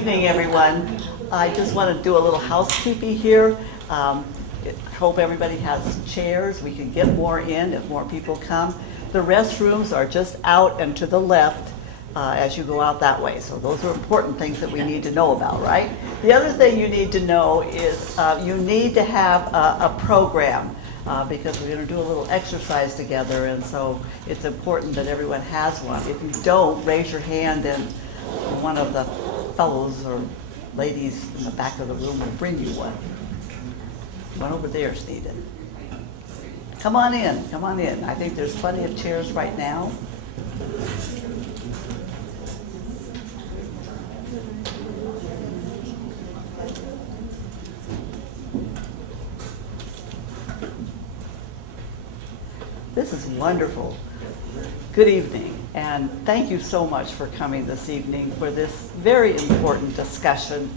evening, everyone. I just want to do a little housekeeping here. I hope everybody has chairs. We can get more in if more people come. The restrooms are just out and to the left as you go out that way. So those are important things that we need to know about, right? The other thing you need to know is you need to have a program because we're going to do a little exercise together, and so it's important that everyone has one. If you don't, raise your hand and one of the fellows or ladies in the back of the room will bring you one. One over there is needed. Come on in, come on in. I think there's plenty of chairs right now. This is wonderful. Good evening, and thank you so much for coming this evening for this very important discussion.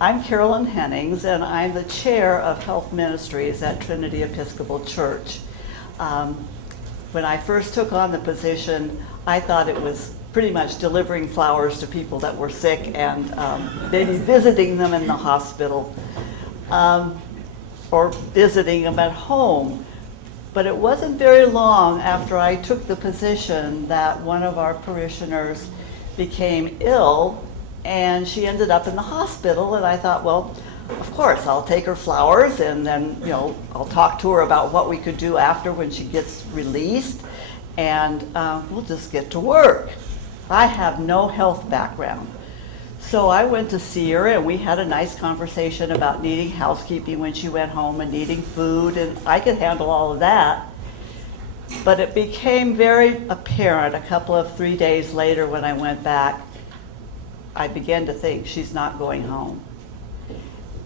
I'm Carolyn Hennings, and I'm the chair of Health Ministries at Trinity Episcopal Church. When I first took on the position, I thought it was pretty much delivering flowers to people that were sick and maybe visiting them in the hospital or visiting them at home. But it wasn't very long after I took the position that one of our parishioners became ill, and she ended up in the hospital, and I thought, well, of course, I'll take her flowers, and then, I'll talk to her about what we could do after when she gets released, and we'll just get to work. I have no health background. So I went to see her, and we had a nice conversation about needing housekeeping when she went home and needing food, and I could handle all of that. But it became very apparent a couple of 3 days later when I went back, I began to think she's not going home.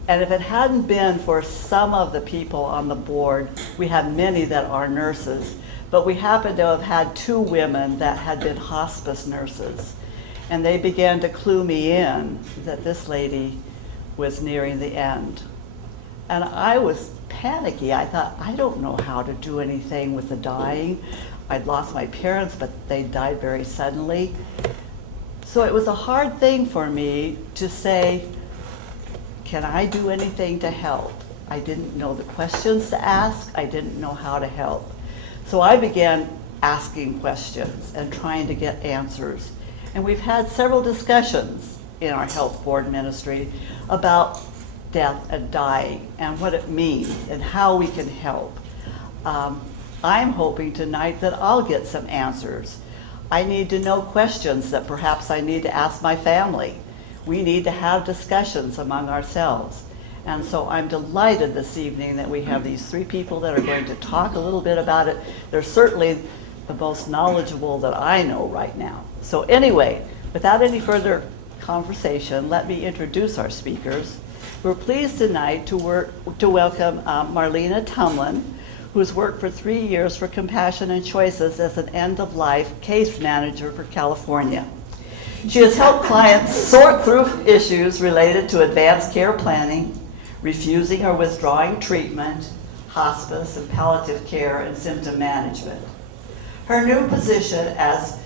And if it hadn't been for some of the people on the board, we have many that are nurses, but we happen to have had 2 women that had been hospice nurses. And they began to clue me in that this lady was nearing the end. And I was panicky. I thought, I don't know how to do anything with the dying. I'd lost my parents, but they died very suddenly. So it was a hard thing for me to say, can I do anything to help? I didn't know the questions to ask. I didn't know how to help. So I began asking questions and trying to get answers. And we've had several discussions in our health board ministry about death and dying and what it means and how we can help. I'm hoping tonight that I'll get some answers. I need to know questions that perhaps I need to ask my family. We need to have discussions among ourselves. And so I'm delighted this evening that we have these 3 people that are going to talk a little bit about it. They're certainly the most knowledgeable that I know right now. So anyway, without any further conversation, let me introduce our speakers. We're pleased tonight to welcome Marlena Tomlin, who's worked for 3 years for Compassion and Choices as an end-of-life case manager for California. She has helped clients sort through issues related to advanced care planning, refusing or withdrawing treatment, hospice and palliative care, and symptom management. Her new position as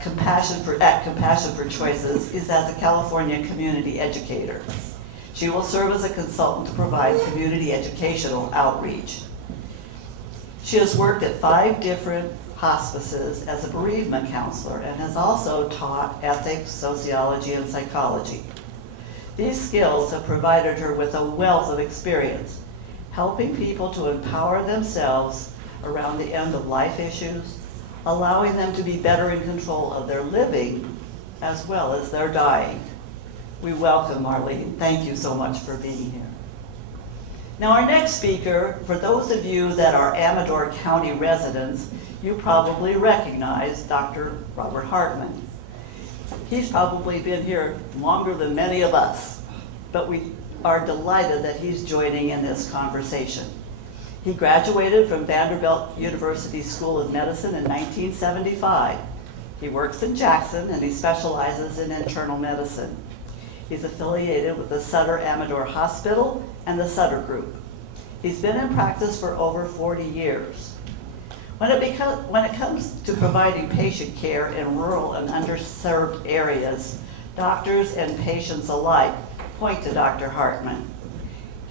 Compassion for Choices is as a California community educator. She will serve as a consultant to provide community educational outreach. She has worked at 5 different hospices as a bereavement counselor and has also taught ethics, sociology, and psychology. These skills have provided her with a wealth of experience, helping people to empower themselves around the end-of-life issues, allowing them to be better in control of their living as well as their dying. We welcome Marlene. Thank you so much for being here. Now our next speaker, for those of you that are Amador County residents, you probably recognize Dr. Robert Hartman. He's probably been here longer than many of us, but we are delighted that he's joining in this conversation. He graduated from Vanderbilt University School of Medicine in 1975. He works in Jackson and he specializes in internal medicine. He's affiliated with the Sutter Amador Hospital and the Sutter Group. He's been in practice for over 40 years. When it comes to providing patient care in rural and underserved areas, Doctors and patients alike point to Dr. Hartman.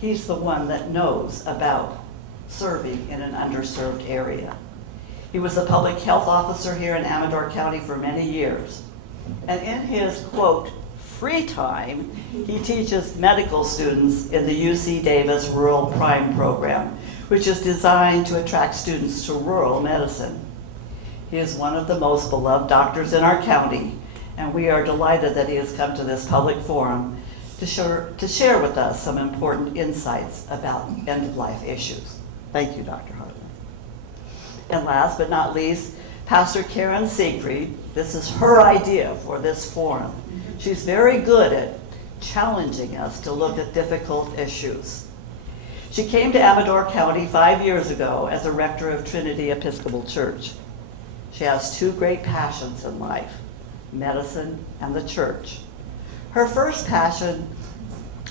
He's the one that knows about serving in an underserved area. He was a public health officer here in Amador County for many years. And in his, quote, free time, he teaches medical students in the UC Davis Rural Prime program, which is designed to attract students to rural medicine. He is one of the most beloved doctors in our county, and we are delighted that he has come to this public forum to share with us some important insights about end-of-life issues. Thank you, Dr. Hartman. And last but not least, Pastor Karen Siegfried. This is her idea for this forum. She's very good at challenging us to look at difficult issues. She came to Amador County 5 years ago as a rector of Trinity Episcopal Church. She has two great passions in life, medicine and the church. Her first passion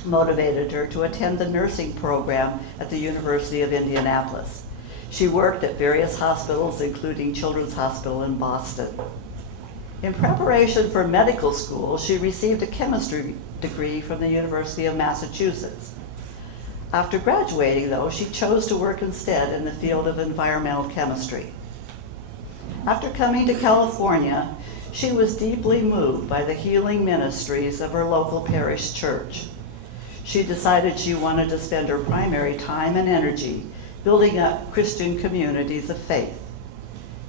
motivated her to attend the nursing program at the University of Indianapolis. She worked at various hospitals, including Children's Hospital in Boston. In preparation for medical school, she received a chemistry degree from the University of Massachusetts. After graduating, though, she chose to work instead in the field of environmental chemistry. After coming to California, she was deeply moved by the healing ministries of her local parish church. She decided she wanted to spend her primary time and energy building up Christian communities of faith.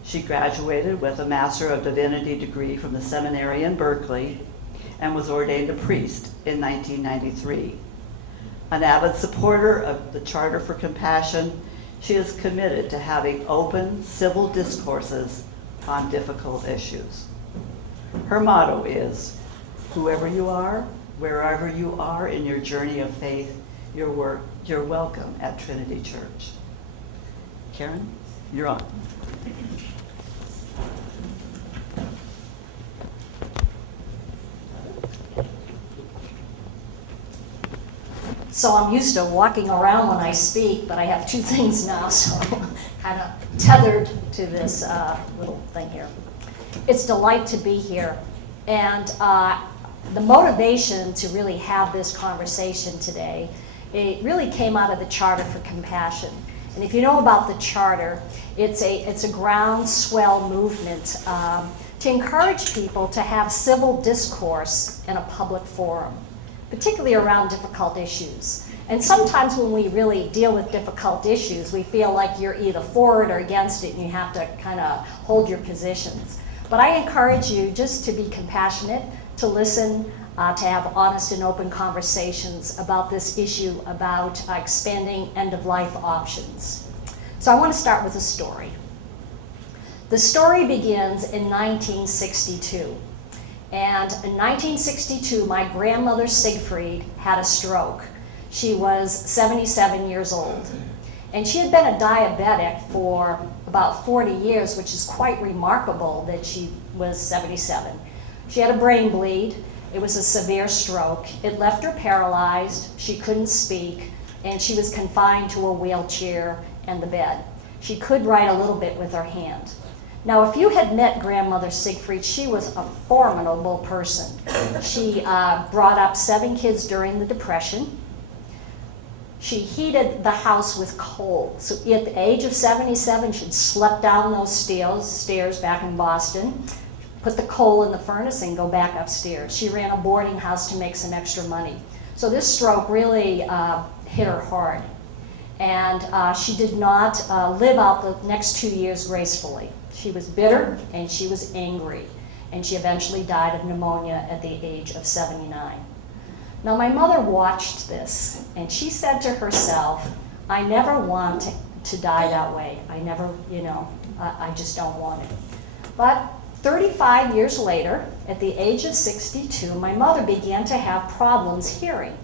She graduated with a Master of Divinity degree from the seminary in Berkeley and was ordained a priest in 1993. An avid supporter of the Charter for Compassion, she is committed to having open civil discourses on difficult issues. Her motto is, whoever you are, wherever you are in your journey of faith, you're welcome at Trinity Church. Karen, you're on. So I'm used to walking around when I speak, but I have two things now, so I'm kind of tethered to this little thing here. It's a delight to be here. And the motivation to really have this conversation today, it really came out of the Charter for Compassion. And if you know about the Charter, it's a groundswell movement to encourage people to have civil discourse in a public forum, particularly around difficult issues. And sometimes when we really deal with difficult issues, we feel like you're either for it or against it, and you have to kind of hold your positions. But I encourage you just to be compassionate, to listen, to have honest and open conversations about this issue, about expanding end-of-life options. So I want to start with a story. The story begins in 1962. And in 1962, my grandmother Siegfried had a stroke. She was 77 years old. And she had been a diabetic for about 40 years, which is quite remarkable that she was 77. She had a brain bleed. It was a severe stroke. It left her paralyzed. She couldn't speak, and she was confined to a wheelchair and the bed. She could write a little bit with her hand. Now, if you had met grandmother Siegfried, she was a formidable person. She brought up 7 kids during the Depression. She heated the house with coal. So at the age of 77, she'd slept down those stairs back in Boston, put the coal in the furnace and go back upstairs. She ran a boarding house to make some extra money. So this stroke really hit her hard. And she did not live out the next 2 years gracefully. She was bitter and she was angry. And she eventually died of pneumonia at the age of 79. Now my mother watched this and she said to herself, I never want to die that way. I never, I just don't want it. But 35 years later, at the age of 62, my mother began to have problems hearing.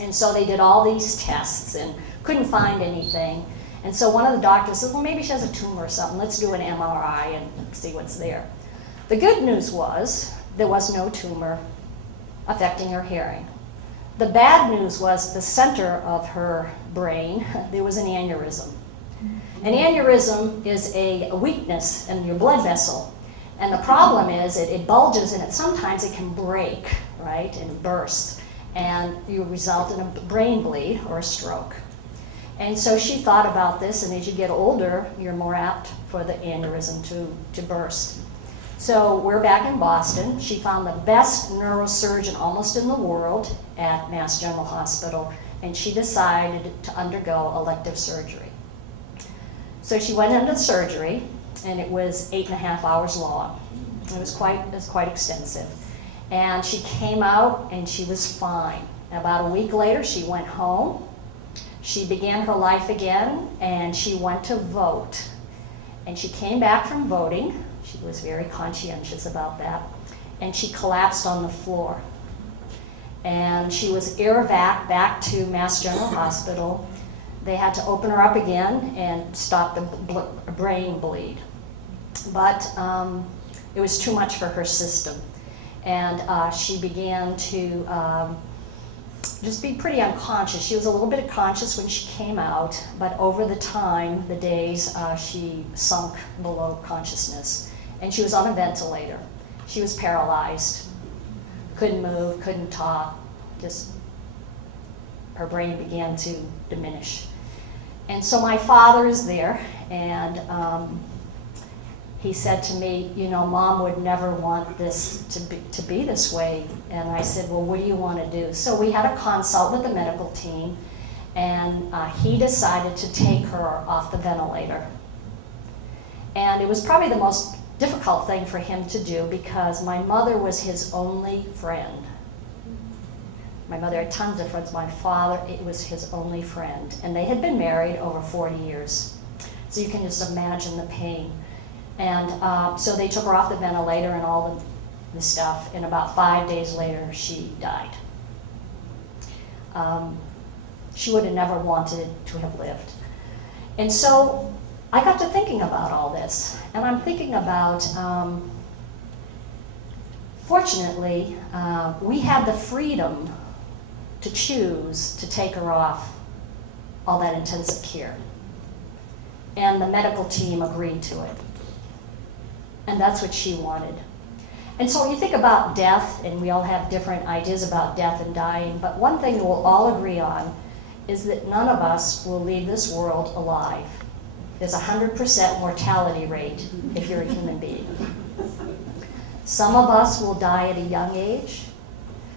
And so they did all these tests and couldn't find anything. And so one of the doctors said, well, maybe she has a tumor or something. Let's do an MRI and see what's there. The good news was there was no tumor affecting her hearing. The bad news was the center of her brain, there was an aneurysm. An aneurysm is a weakness in your blood vessel. And the problem is it bulges and sometimes it can break, right, and burst, and you result in a brain bleed or a stroke. And so she thought about this, and as you get older, you're more apt for the aneurysm to burst. So we're back in Boston. She found the best neurosurgeon almost in the world at Mass General Hospital, and she decided to undergo elective surgery. So she went into surgery, and it was 8.5 hours long. It was quite extensive. And she came out, and she was fine. About a week later, she went home. She began her life again, and she went to vote. And she came back from voting. She was very conscientious about that. And she collapsed on the floor. And she was air vac back to Mass General Hospital. They had to open her up again and stop the brain bleed. But it was too much for her system. And she began to just be pretty unconscious. She was a little bit conscious when she came out, but over the days, she sunk below consciousness. And she was on a ventilator. She was paralyzed, couldn't move, couldn't talk, just her brain began to diminish. And so my father is there, and he said to me, you know, Mom would never want this to be this way. And I said, well, what do you want to do? So we had a consult with the medical team, and he decided to take her off the ventilator. And it was probably the most difficult thing for him to do because my mother was his only friend. My mother had tons of friends. My father, it was his only friend. And they had been married over 40 years. So you can just imagine the pain. And so they took her off the ventilator and all the stuff, and about 5 days later, she died. She would have never wanted to have lived. And so I got to thinking about all this, and I'm thinking about, fortunately, we had the freedom to choose to take her off all that intensive care. And the medical team agreed to it. And that's what she wanted. And so when you think about death, and we all have different ideas about death and dying, but one thing we'll all agree on is that none of us will leave this world alive. There's a 100% mortality rate if you're a human being. Some of us will die at a young age.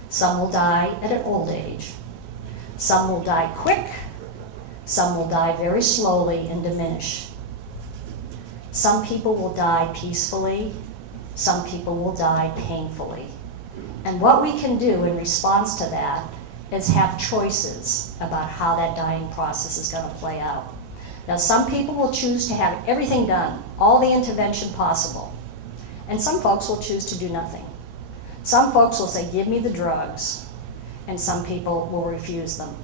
Some will die at an old age. Some will die quick. Some will die very slowly and diminish. Some people will die peacefully. Some people will die painfully. And what we can do in response to that is have choices about how that dying process is going to play out. Now, some people will choose to have everything done, all the intervention possible. And some folks will choose to do nothing. Some folks will say, give me the drugs. And some people will refuse them.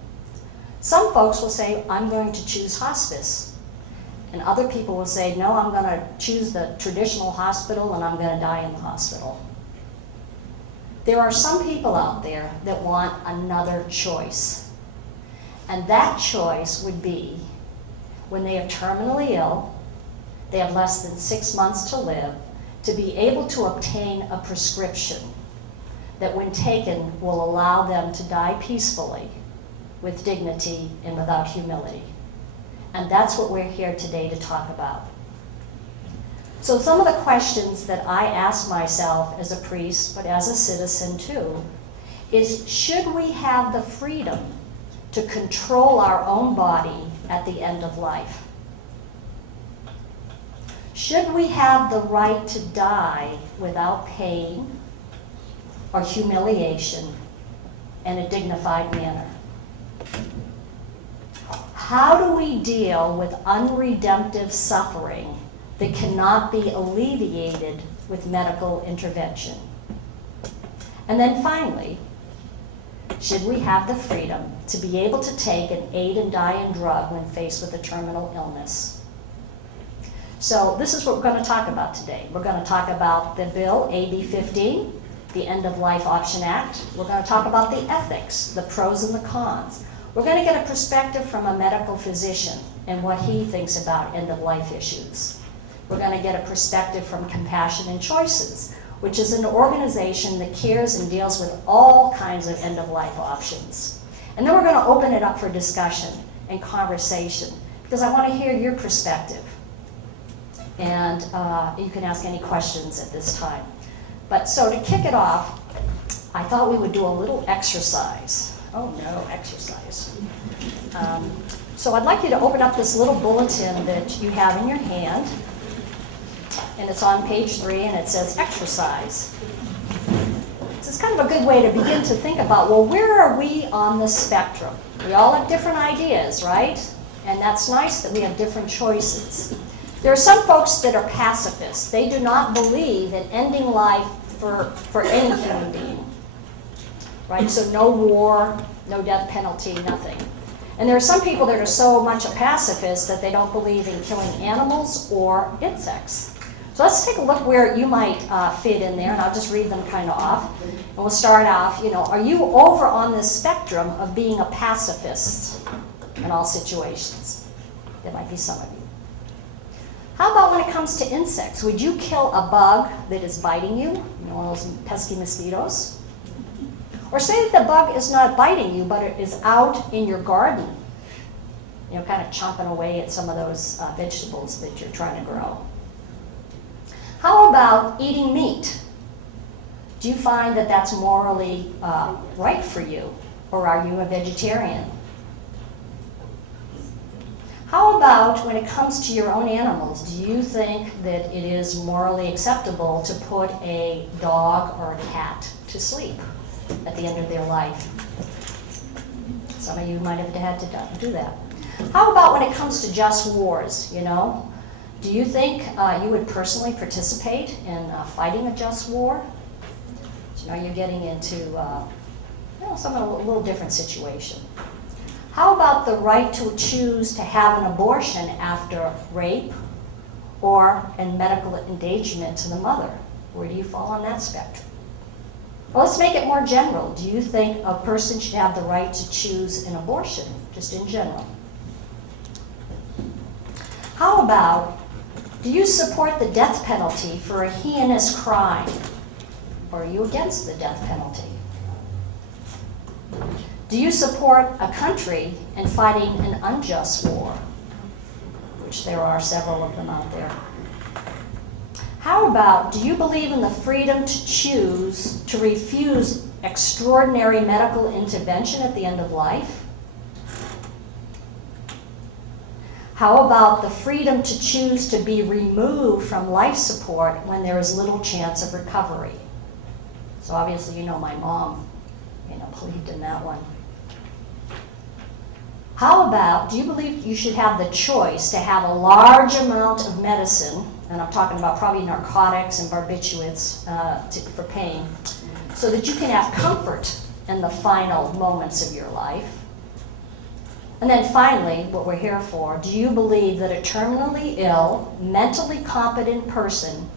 Some folks will say, I'm going to choose hospice. And other people will say, no, I'm going to choose the traditional hospital and I'm going to die in the hospital. There are some people out there that want another choice. And that choice would be when they are terminally ill, they have less than 6 months to live, to be able to obtain a prescription that when taken will allow them to die peacefully, with dignity and without humility. And that's what we're here today to talk about. So some of the questions that I ask myself as a priest, but as a citizen too, is should we have the freedom to control our own body at the end of life? Should we have the right to die without pain or humiliation in a dignified manner? How do we deal with unredemptive suffering that cannot be alleviated with medical intervention? And then finally, should we have the freedom to be able to take an aid and dying drug when faced with a terminal illness? So this is what we're going to talk about today. We're going to talk about the bill, AB 15, the End of Life Option Act. We're going to talk about the ethics, the pros and the cons. We're going to get a perspective from a medical physician and what he thinks about end-of-life issues. we're going to get a perspective from Compassion and Choices, which is an organization that cares and deals with all kinds of end-of-life options. And then we're going to open it up for discussion and conversation, because I want to hear your perspective. And you can ask any questions at this time. But so to kick it off, I thought we would do a little exercise. Oh no, exercise. So I'd like you to open up this little bulletin that you have in your hand. And it's on page 3, and it says exercise. So it's kind of a good way to begin to think about, well, where are we on the spectrum? We all have different ideas, right? And that's nice that we have different choices. There are some folks that are pacifists. They do not believe in ending life for any human being, right? So no war, no death penalty, nothing. And there are some people that are so much a pacifist that they don't believe in killing animals or insects. So let's take a look where you might fit in there, and I'll just read them kind of off. And we'll start off, are you over on the spectrum of being a pacifist in all situations? There might be some of you. How about when it comes to insects? Would you kill a bug that is biting you? One of those pesky mosquitoes? Or say that the bug is not biting you, but it is out in your garden, kind of chomping away at some of those vegetables that you're trying to grow. How about eating meat? Do you find that that's morally right for you, or are you a vegetarian? How about when it comes to your own animals? Do you think that it is morally acceptable to put a dog or a cat to sleep at the end of their life? Some of you might have had to do that. How about when it comes to just wars, Do you think you would personally participate in fighting a just war? So now you're getting into some a little different situation. How about the right to choose to have an abortion after rape or in medical endangerment to the mother? Where do you fall on that spectrum? Well, let's make it more general. Do you think a person should have the right to choose an abortion, just in general? How about, do you support the death penalty for a heinous crime? Or are you against the death penalty? Do you support a country in fighting an unjust war? Which there are several of them out there. How about, do you believe in the freedom to choose to refuse extraordinary medical intervention at the end of life? How about the freedom to choose to be removed from life support when there is little chance of recovery? So obviously, my mom, believed in that one. How about, do you believe you should have the choice to have a large amount of medicine, and I'm talking about probably narcotics and barbiturates for pain, so that you can have comfort in the final moments of your life? And then finally, what we're here for, do you believe that a terminally ill, mentally competent person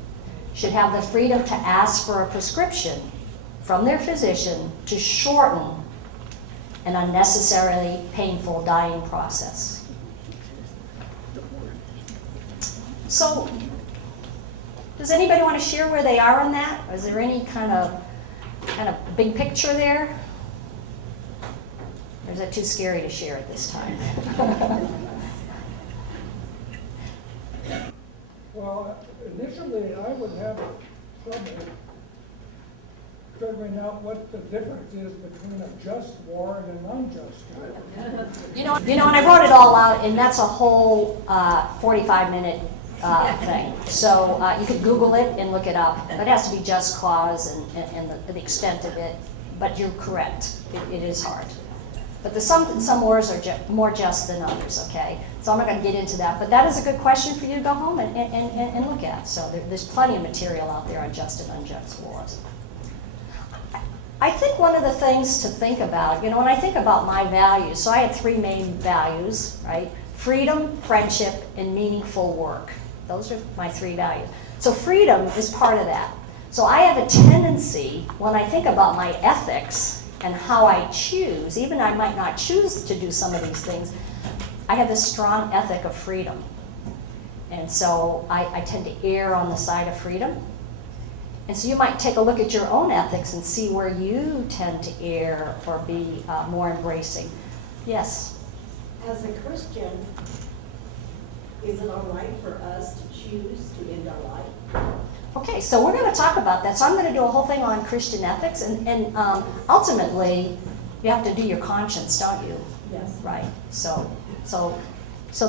should have the freedom to ask for a prescription from their physician to shorten an unnecessarily painful dying process? So, does anybody want to share where they are on that? Is there any kind of big picture there? Or is that too scary to share at this time? Well, initially I would have trouble figuring out what the difference is between a just war and an unjust war. And I wrote it all out, and that's a whole 45-minute thing. So you could Google it and look it up. But it has to be just cause and the extent of it. But you're correct. It is hard. But some wars are more just than others, okay? So I'm not going to get into that. But that is a good question for you to go home and look at. So there's plenty of material out there on just and unjust wars. I think one of the things to think about, when I think about my values, so I had 3 main values, right? Freedom, friendship, and meaningful work. Those are my 3 values. So freedom is part of that. So I have a tendency, when I think about my ethics and how I choose, even I might not choose to do some of these things, I have this strong ethic of freedom. And so I tend to err on the side of freedom. And so you might take a look at your own ethics and see where you tend to err or be more embracing. Yes? As a Christian, is it all right for us to choose to end our life? Okay, so we're going to talk about that. So I'm going to do a whole thing on Christian ethics, and ultimately, you have to do your conscience, don't you? Yes. Right. So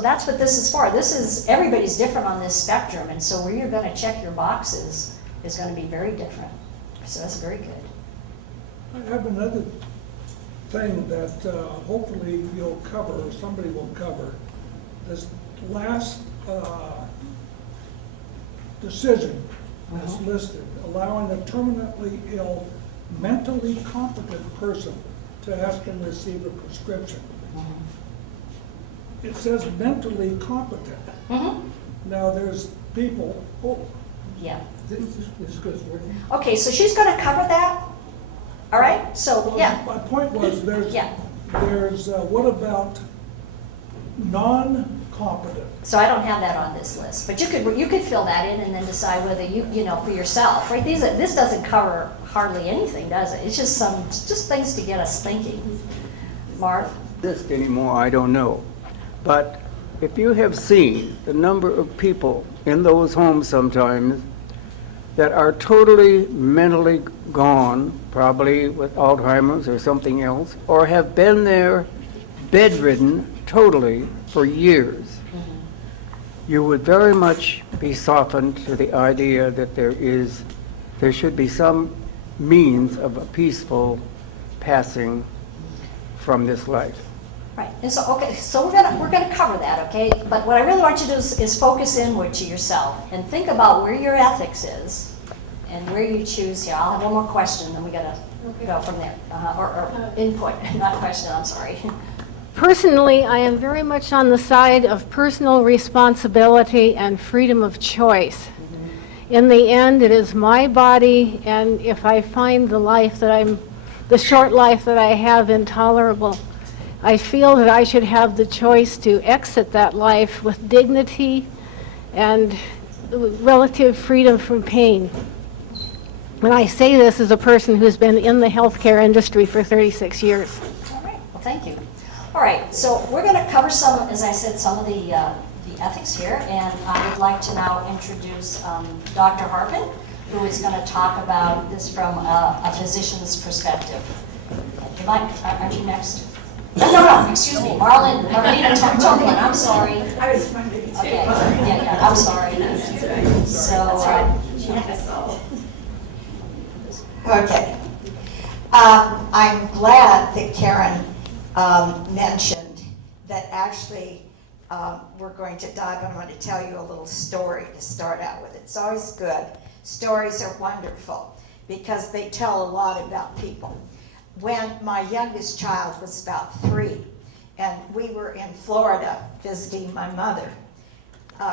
that's what this is for. This is, everybody's different on this spectrum, and so where you're going to check your boxes is going to be very different. So that's very good. I have another thing that hopefully you'll cover, or somebody will cover. This last decision that's listed, allowing a terminally ill, mentally competent person to ask and receive a prescription. It says mentally competent. Now there's people, Yeah. this goes working. Okay, so she's going to cover that. All right? So, Well, yeah. my point was there's Yeah. what about non-competent? So I don't have that on this list, but you could fill that in and then decide whether you know, for yourself, right? This doesn't cover hardly anything, does it? It's just things to get us thinking. Marv? This anymore, I don't know. But if you have seen the number of people in those homes sometimes that are totally mentally gone, probably with Alzheimer's or something else, or have been there bedridden totally for years, you would very much be softened to the idea that there should be some means of a peaceful passing from this life. Right, and so, okay, so we're gonna cover that, okay? But what I really want you to do is focus inward to yourself and think about where your ethics is and where you choose here. I'll have one more question, then we gotta go from there. Or input, not question, I'm sorry. Personally, I am very much on the side of personal responsibility and freedom of choice. In the end, it is my body, and if I find the short life that I have intolerable, I feel that I should have the choice to exit that life with dignity and relative freedom from pain. When I say this as a person who's been in the healthcare industry for 36 years. All right, well, thank you. All right, so we're gonna cover some, as I said, some of the ethics here, and I would like to now introduce Dr. Hartman, who is gonna talk about this from a physician's perspective. Aren't you next? No, excuse me, Marlena Tomlin, I'm sorry. I was wondering too. Okay, yeah, I'm sorry. So, Okay. I'm glad that Karen mentioned that actually we're going to dive. I'm going to tell you a little story to start out with. It's always good. Stories are wonderful because they tell a lot about people. When my youngest child was about 3, and we were in Florida visiting my mother,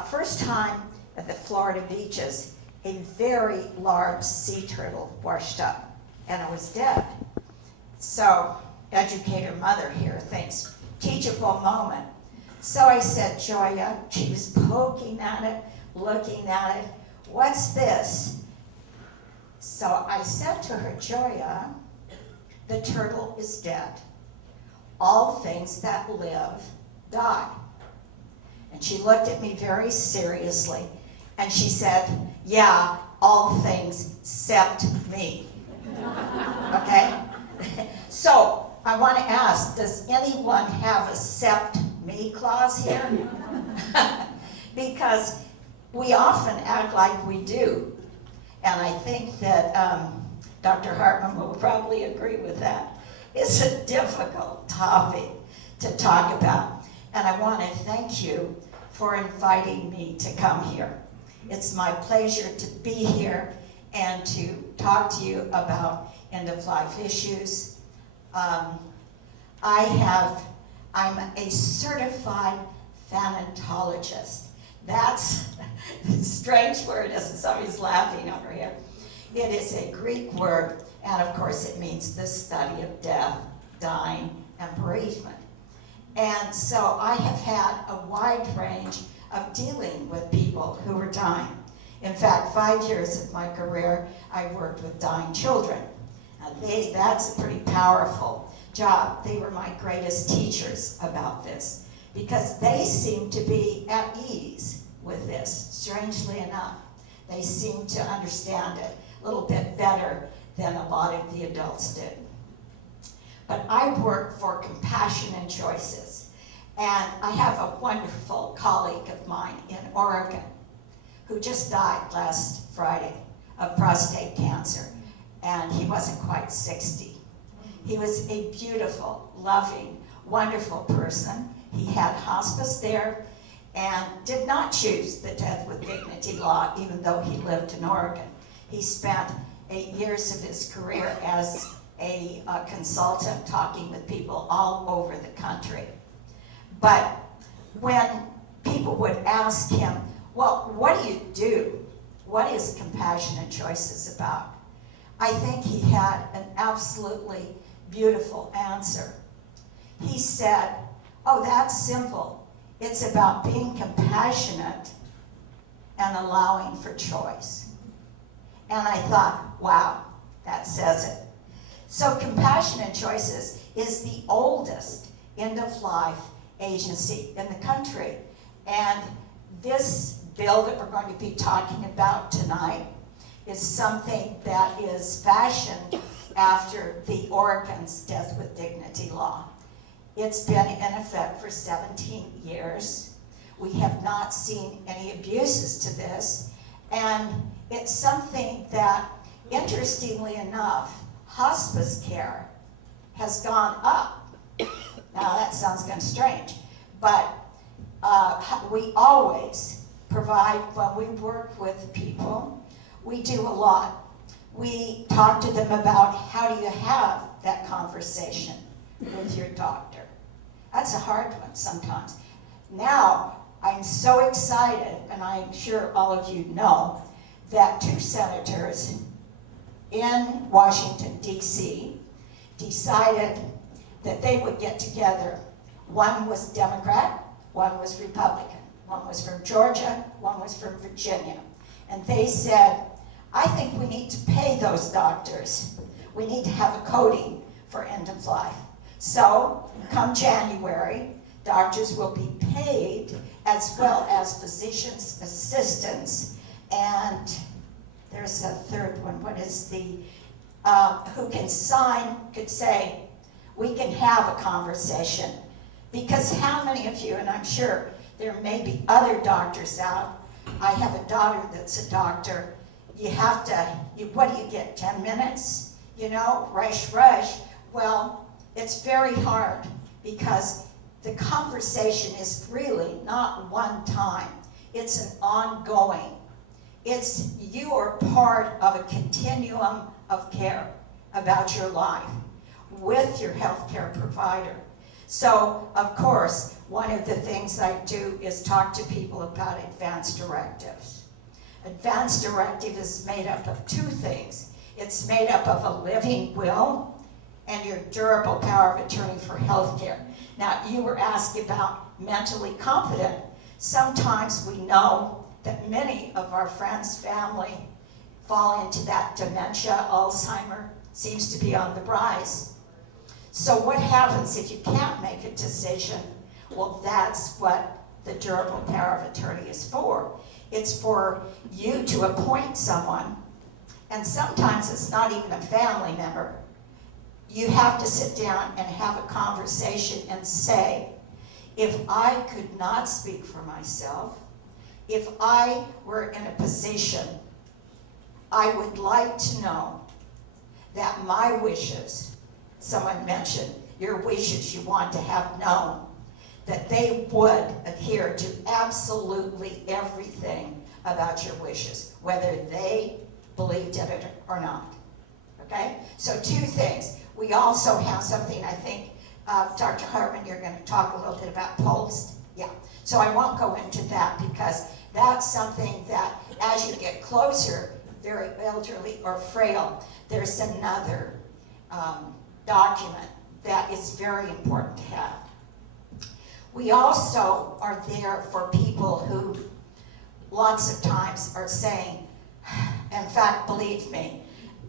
first time at the Florida beaches, a very large sea turtle washed up, and it was dead. So, educator mother here thinks, teachable moment. So I said, Joya, she was poking at it, looking at it, what's this? So I said to her, Joya, the turtle is dead. All things that live die. And she looked at me very seriously, and she said, yeah, all things except me. Okay? So I want to ask, does anyone have a "except me" clause here? Because we often act like we do. And I think that Dr. Hartman will probably agree with that. It's a difficult topic to talk about. And I want to thank you for inviting me to come here. It's my pleasure to be here and to talk to you about end-of-life issues. I'm a certified thanatologist. That's a strange word, isn't it? Somebody's laughing over here. It is a Greek word, and of course it means the study of death, dying, and bereavement. And so I have had a wide range of dealing with people who were dying. In fact, 5 years of my career, I worked with dying children. Now that's a pretty powerful job. They were my greatest teachers about this because they seemed to be at ease with this, strangely enough. They seemed to understand it a little bit better than a lot of the adults did. But I work for Compassion and Choices, and I have a wonderful colleague of mine in Oregon who just died last Friday of prostate cancer, and he wasn't quite 60. He was a beautiful, loving, wonderful person. He had hospice there and did not choose the death with dignity law, even though he lived in Oregon. He spent 8 years of his career as a consultant talking with people all over the country. But when people would ask him, well, what do you do? What is Compassion and Choices about? I think he had an absolutely beautiful answer. He said, oh, that's simple. It's about being compassionate and allowing for choice. And I thought, wow, that says it. So Compassion and Choices is the oldest end-of-life agency in the country. And this bill that we're going to be talking about tonight is something that is fashioned after the Oregon's Death with Dignity law. It's been in effect for 17 years. We have not seen any abuses to this, and it's something that, interestingly enough, hospice care has gone up. Now that sounds kind of strange, but we always provide, when we work with people, we do a lot. We talk to them about how do you have that conversation with your doctor. That's a hard one sometimes. Now, I'm so excited, and I'm sure all of you know, that 2 senators in Washington, D.C. decided that they would get together. One was Democrat, one was Republican. One was from Georgia, one was from Virginia. And they said, I think we need to pay those doctors. We need to have a coding for end of life. So, come January, doctors will be paid as well as physicians' assistants. And there's a third one. What is the, who can sign, could say, we can have a conversation. Because how many of you, and I'm sure there may be other doctors out. I have a daughter that's a doctor. You have to, what do you get, 10 minutes? You know, rush. Well, it's very hard because the conversation is really not one time. It's an ongoing. It's, you are part of a continuum of care about your life with your healthcare provider. So, of course, one of the things I do is talk to people about advanced directives. Advanced directive is made up of 2 things. It's made up of a living will and your durable power of attorney for healthcare. Now, you were asked about mentally competent. Sometimes we know that many of our friends, family, fall into that dementia, Alzheimer seems to be on the rise. So what happens if you can't make a decision? Well, that's what the durable power of attorney is for. It's for you to appoint someone, and sometimes it's not even a family member. You have to sit down and have a conversation and say, if I could not speak for myself, if I were in a position, I would like to know that my wishes, someone mentioned your wishes you want to have known, that they would adhere to absolutely everything about your wishes, whether they believed in it or not. Okay? So 2 things. We also have something, I think, Dr. Hartman, you're going to talk a little bit about POLST. Yeah. So I won't go into that because that's something that as you get closer, very elderly or frail, there's another document that is very important to have. We also are there for people who lots of times are saying, in fact, believe me,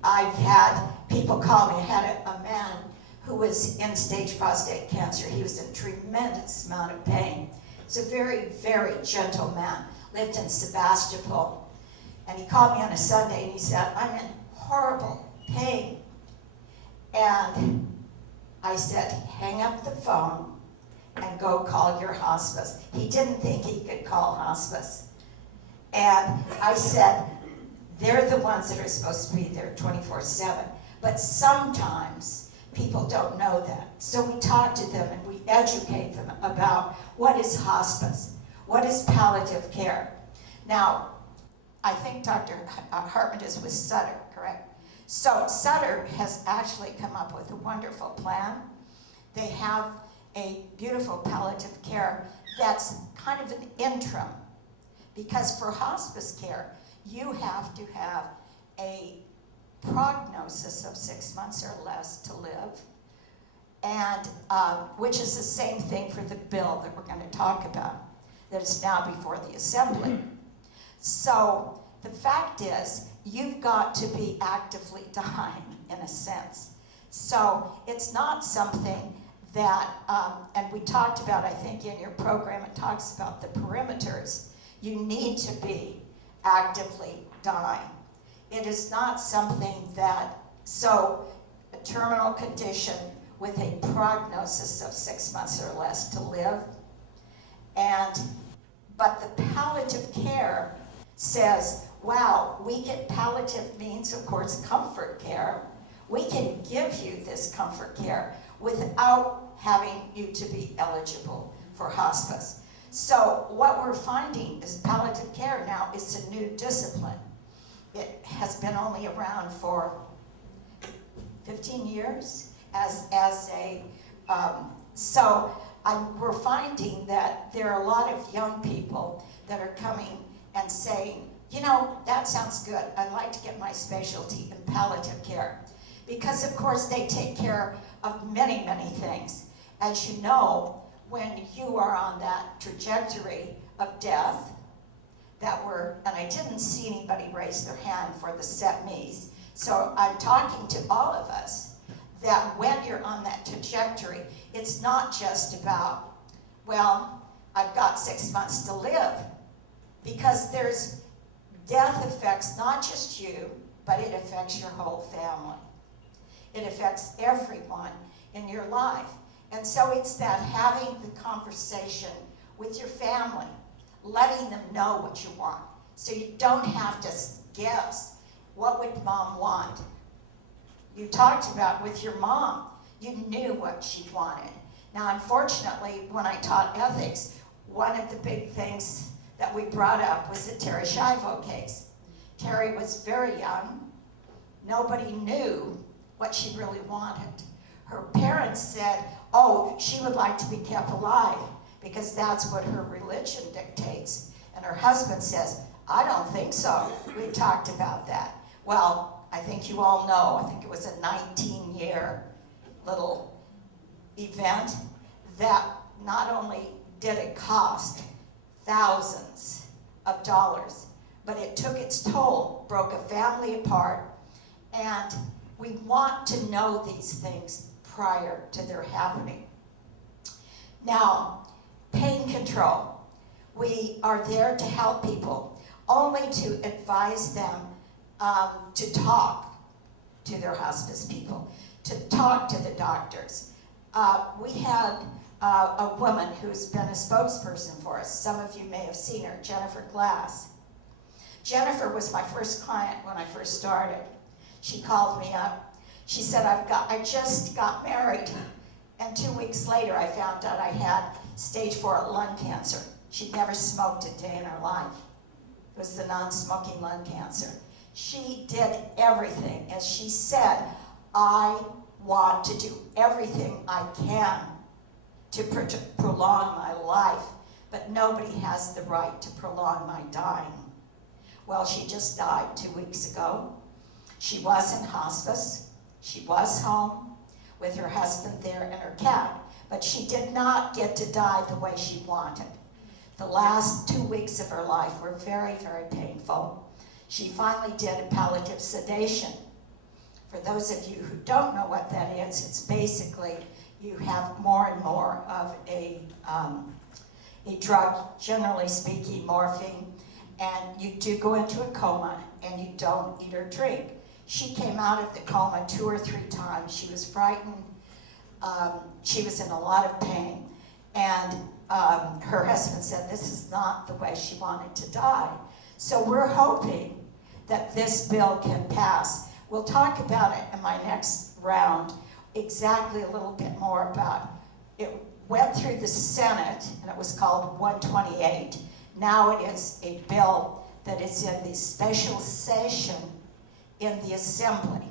I've had people call me. I had a man who was end-stage prostate cancer. He was in tremendous amount of pain. He's a very, very gentle man, lived in Sebastopol. And he called me on a Sunday and he said, I'm in horrible pain. And I said, hang up the phone and go call your hospice. He didn't think he could call hospice. And I said, they're the ones that are supposed to be there 24/7. But sometimes people don't know that. So we talk to them and we educate them about what is hospice, what is palliative care. Now, I think Dr. Hartman is with Sutter, correct? So Sutter has actually come up with a wonderful plan. They have a beautiful palliative care that's kind of an interim. Because for hospice care, you have to have a prognosis of 6 months or less to live, and which is the same thing for the bill that we're going to talk about, that is now before the assembly. So the fact is, you've got to be actively dying in a sense. So it's not something that, and we talked about, I think in your program, it talks about the perimeters. You need to be actively dying. It is not something that, so a terminal condition with a prognosis of 6 months or less to live. But the palliative care says, wow, we get palliative means, of course, comfort care. We can give you this comfort care without having you to be eligible for hospice. So what we're finding is palliative care now is a new discipline. It has been only around for 15 years we're finding that there are a lot of young people that are coming and saying, you know, that sounds good. I'd like to get my specialty in palliative care. Because of course they take care of many, many things. As you know, when you are on that trajectory of death, and I didn't see anybody raise their hand for the SEPMEs, so I'm talking to all of us, that when you're on that trajectory, it's not just about, well, I've got 6 months to live, because death affects not just you, but it affects your whole family. It affects everyone in your life. And so it's that having the conversation with your family, letting them know what you want. So you don't have to guess, what would mom want? You talked about with your mom, you knew what she wanted. Now, unfortunately, when I taught ethics, one of the big things that we brought up was the Terri Schiavo case. Terri was very young. Nobody knew what she really wanted. Her parents said, oh, she would like to be kept alive because that's what her religion dictates. And her husband says, I don't think so. We talked about that. Well, I think you all know, I think it was a 19-year little event that not only did it cost thousands of dollars, but it took its toll, broke a family apart, and we want to know these things prior to their happening. Now, pain control. We are there to help people, only to advise them to talk to their hospice people, to talk to the doctors. We had a woman who's been a spokesperson for us. Some of you may have seen her, Jennifer Glass. Jennifer was my first client when I first started. She called me up. She said, I just got married, and 2 weeks later I found out I had stage 4 lung cancer. She'd never smoked a day in her life. It was the non-smoking lung cancer. She did everything, as she said, I want to do everything I can to prolong my life, but nobody has the right to prolong my dying. Well, she just died 2 weeks ago. She was in hospice. She was home with her husband there and her cat, but she did not get to die the way she wanted. The last 2 weeks of her life were very, very painful. She finally did a palliative sedation. For those of you who don't know what that is, it's basically you have more and more of a drug, generally speaking, morphine, and you do go into a coma and you don't eat or drink. She came out of the coma 2 or 3 times. She was frightened. She was in a lot of pain. And her husband said this is not the way she wanted to die. So we're hoping that this bill can pass. We'll talk about it in my next round, exactly a little bit more about it. Went through the Senate, and it was called 128. Now it is a bill that is in the special session in the Assembly.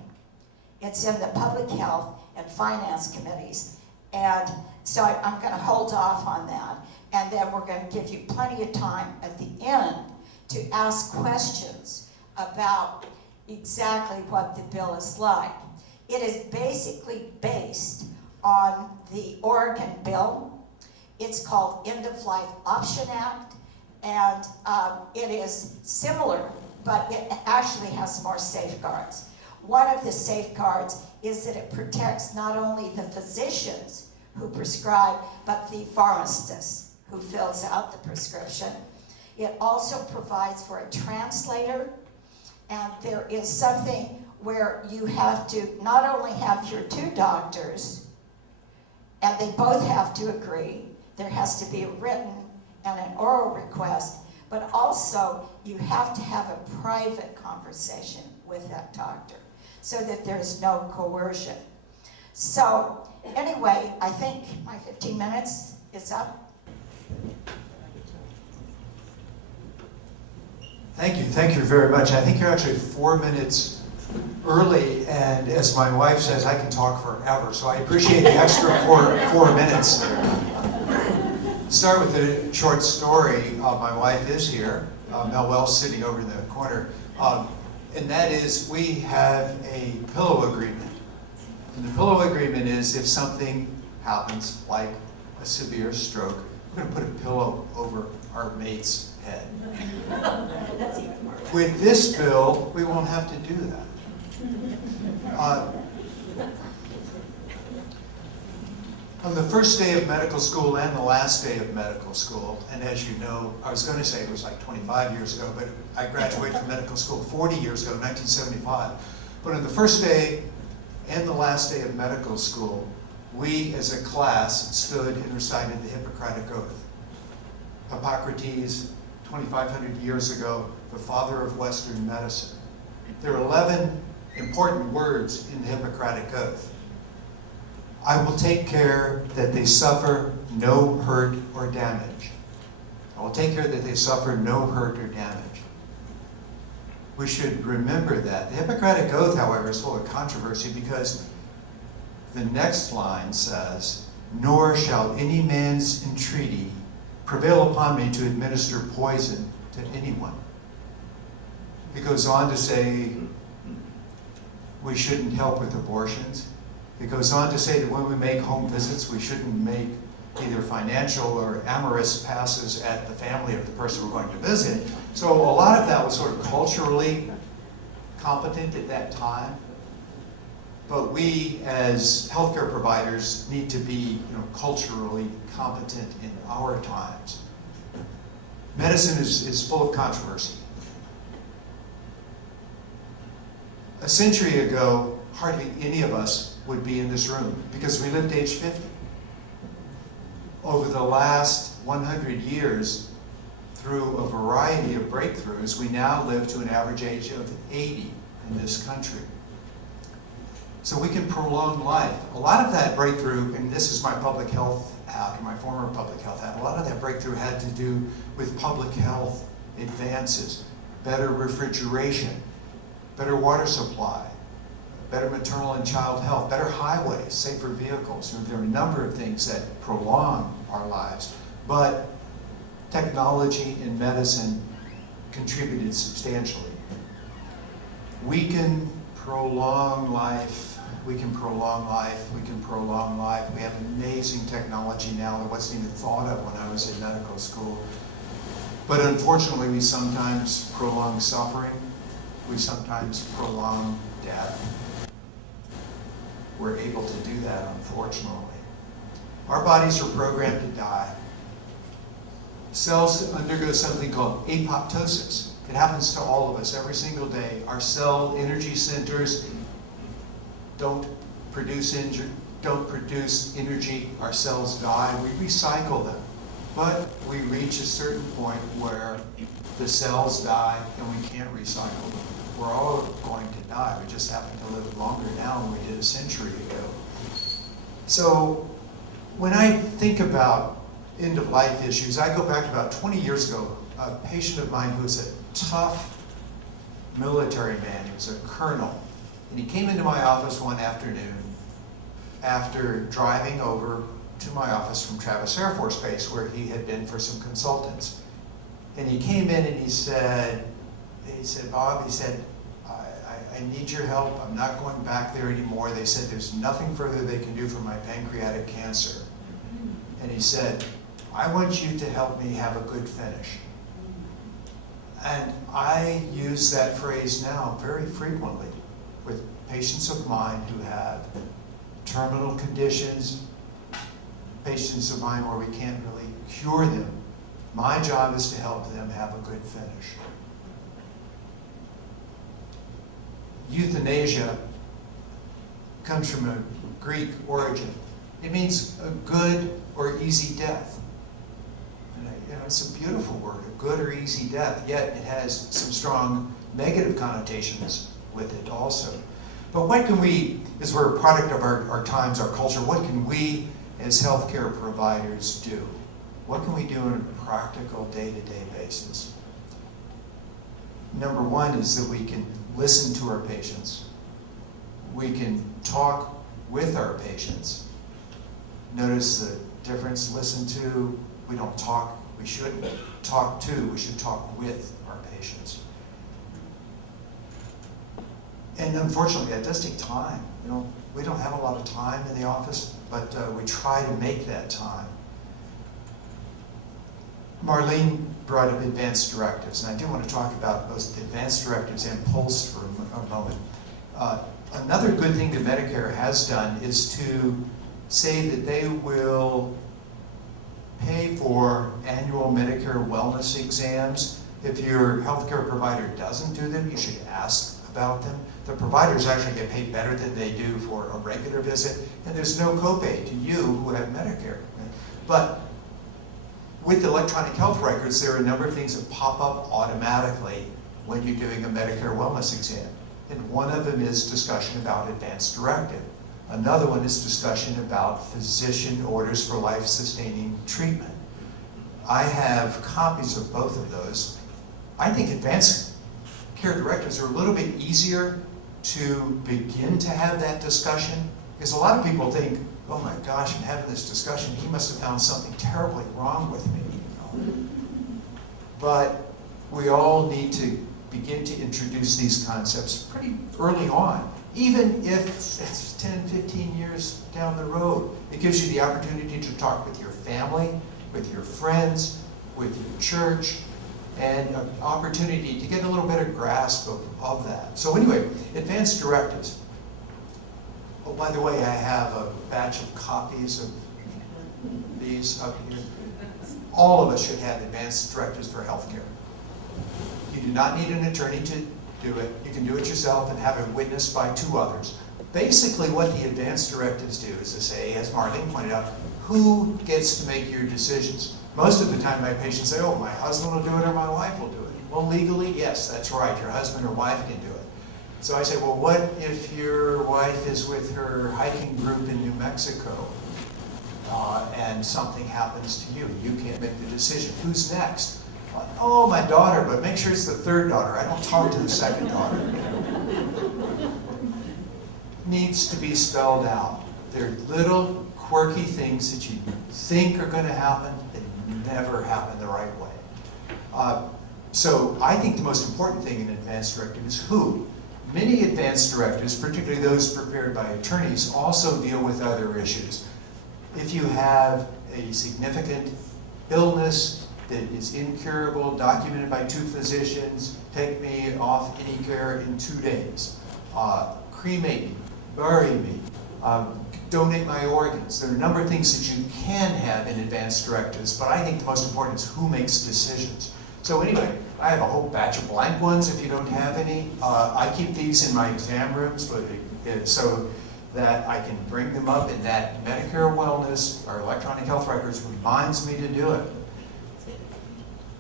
It's in the Public Health and Finance Committees. And so I'm going to hold off on that. And then we're going to give you plenty of time at the end to ask questions about exactly what the bill is like. It is basically based on the Oregon bill. It's called End of Life Option Act, and it is similar, but it actually has more safeguards. One of the safeguards is that it protects not only the physicians who prescribe, but the pharmacist who fills out the prescription. It also provides for a translator, and there is something where you have to not only have your 2 doctors, and they both have to agree, there has to be a written and an oral request, but also you have to have a private conversation with that doctor so that there's no coercion. So anyway, I think my 15 minutes is up. Thank you very much. I think you're actually 4 minutes early, and as my wife says, I can talk forever, so I appreciate the extra 4 minutes there. Start with a short story. My wife is here. Mel Wells sitting over in the corner. And that is, we have a pillow agreement. And the pillow agreement is if something happens, like a severe stroke, we're going to put a pillow over our mate's head. With this bill, we won't have to do that. On the first day of medical school and the last day of medical school, and as you know, I was going to say it was like 25 years ago, but I graduated from medical school 40 years ago, 1975. But on the first day and the last day of medical school, we as a class stood and recited the Hippocratic Oath. Hippocrates, 2,500 years ago, the father of Western medicine. There are 11 important words in the Hippocratic Oath. I will take care that they suffer no hurt or damage. I will take care that they suffer no hurt or damage. We should remember that. The Hippocratic Oath, however, is full of controversy because the next line says, nor shall any man's entreaty prevail upon me to administer poison to anyone. It goes on to say we shouldn't help with abortions. It goes on to say that when we make home visits, we shouldn't make either financial or amorous passes at the family of the person we're going to visit. So a lot of that was sort of culturally competent at that time. But we, as healthcare providers, need to be, culturally competent in our times. Medicine is full of controversy. A century ago, hardly any of us would be in this room because we lived age 50. Over the last 100 years, through a variety of breakthroughs, we now live to an average age of 80 in this country. So we can prolong life. A lot of that breakthrough, and this is my public health hat, my former public health hat, a lot of that breakthrough had to do with public health advances, better refrigeration, better water supply, better maternal and child health, better highways, safer vehicles. There are a number of things that prolong our lives, but technology and medicine contributed substantially. We can prolong life We can prolong life. We can prolong life. We have amazing technology now that wasn't even thought of when I was in medical school. But unfortunately, we sometimes prolong suffering. We sometimes prolong death. We're able to do that, unfortunately. Our bodies are programmed to die. Cells undergo something called apoptosis. It happens to all of us every single day. Our cell energy centers don't produce energy. Our cells die. We recycle them. But we reach a certain point where the cells die and we can't recycle them. We're all going to die. We just happen to live longer now than we did a century ago. So when I think about end-of-life issues, I go back to about 20 years ago. A patient of mine who was a tough military man, he was a colonel, and he came into my office one afternoon after driving over to my office from Travis Air Force Base, where he had been for some consultants. And he came in and he said, Bob, he said, I need your help. I'm not going back there anymore. They said there's nothing further they can do for my pancreatic cancer. And he said, I want you to help me have a good finish. And I use that phrase now very frequently with patients of mine who have terminal conditions, patients of mine where we can't really cure them. My job is to help them have a good finish. Euthanasia comes from a Greek origin. It means a good or easy death. And it's a beautiful word, a good or easy death, yet it has some strong negative connotations with it also. But what can we, as we're a product of our times, our culture, what can we as healthcare providers do? What can we do on a practical day-to-day basis? Number one is that we can listen to our patients. We can talk with our patients. Notice the difference, listen to, we don't talk, we shouldn't talk to, we should talk with our patients. And unfortunately, that does take time. We don't have a lot of time in the office, but we try to make that time. Marlene brought up advanced directives, and I do want to talk about both advanced directives and PULSE for a moment. Another good thing that Medicare has done is to say that they will pay for annual Medicare wellness exams. If your healthcare provider doesn't do them, you should ask about them. The providers actually get paid better than they do for a regular visit, and there's no copay to you who have Medicare. But with electronic health records, there are a number of things that pop up automatically when you're doing a Medicare wellness exam. And one of them is discussion about advanced directive. Another one is discussion about physician orders for life-sustaining treatment. I have copies of both of those. I think advanced care directives are a little bit easier to begin to have that discussion, because a lot of people think, oh my gosh, I'm having this discussion, he must have found something terribly wrong with me. But we all need to begin to introduce these concepts pretty early on. Even if it's 10, 15 years down the road, it gives you the opportunity to talk with your family, with your friends, with your church, and an opportunity to get a little better grasp of that. So anyway, advanced directives. Oh, by the way, I have a batch of copies of these up here. All of us should have advanced directives for healthcare. You do not need an attorney to do it. You can do it yourself and have it witnessed by 2 others. Basically, what the advanced directives do is to say, as Marlene pointed out, who gets to make your decisions? Most of the time, my patients say, oh, my husband will do it or my wife will do it. Well, legally, yes, that's right. Your husband or wife can do it. So I say, well, what if your wife is with her hiking group in New Mexico and something happens to you? You can't make the decision. Who's next? Oh, my daughter, but make sure it's the 3rd daughter. I don't talk to the 2nd daughter. Needs to be spelled out. They're little quirky things that you think are going to happen that never happen the right way. So I think the most important thing in advanced directive is who. Many advance directives, particularly those prepared by attorneys, also deal with other issues. If you have a significant illness that is incurable, documented by 2 physicians, take me off any care in 2 days. Cremate me, bury me, donate my organs. There are a number of things that you can have in advance directives, but I think the most important is who makes decisions. So anyway, I have a whole batch of blank ones if you don't have any. I keep these in my exam rooms so that I can bring them up, and that Medicare Wellness, or electronic health records, reminds me to do it.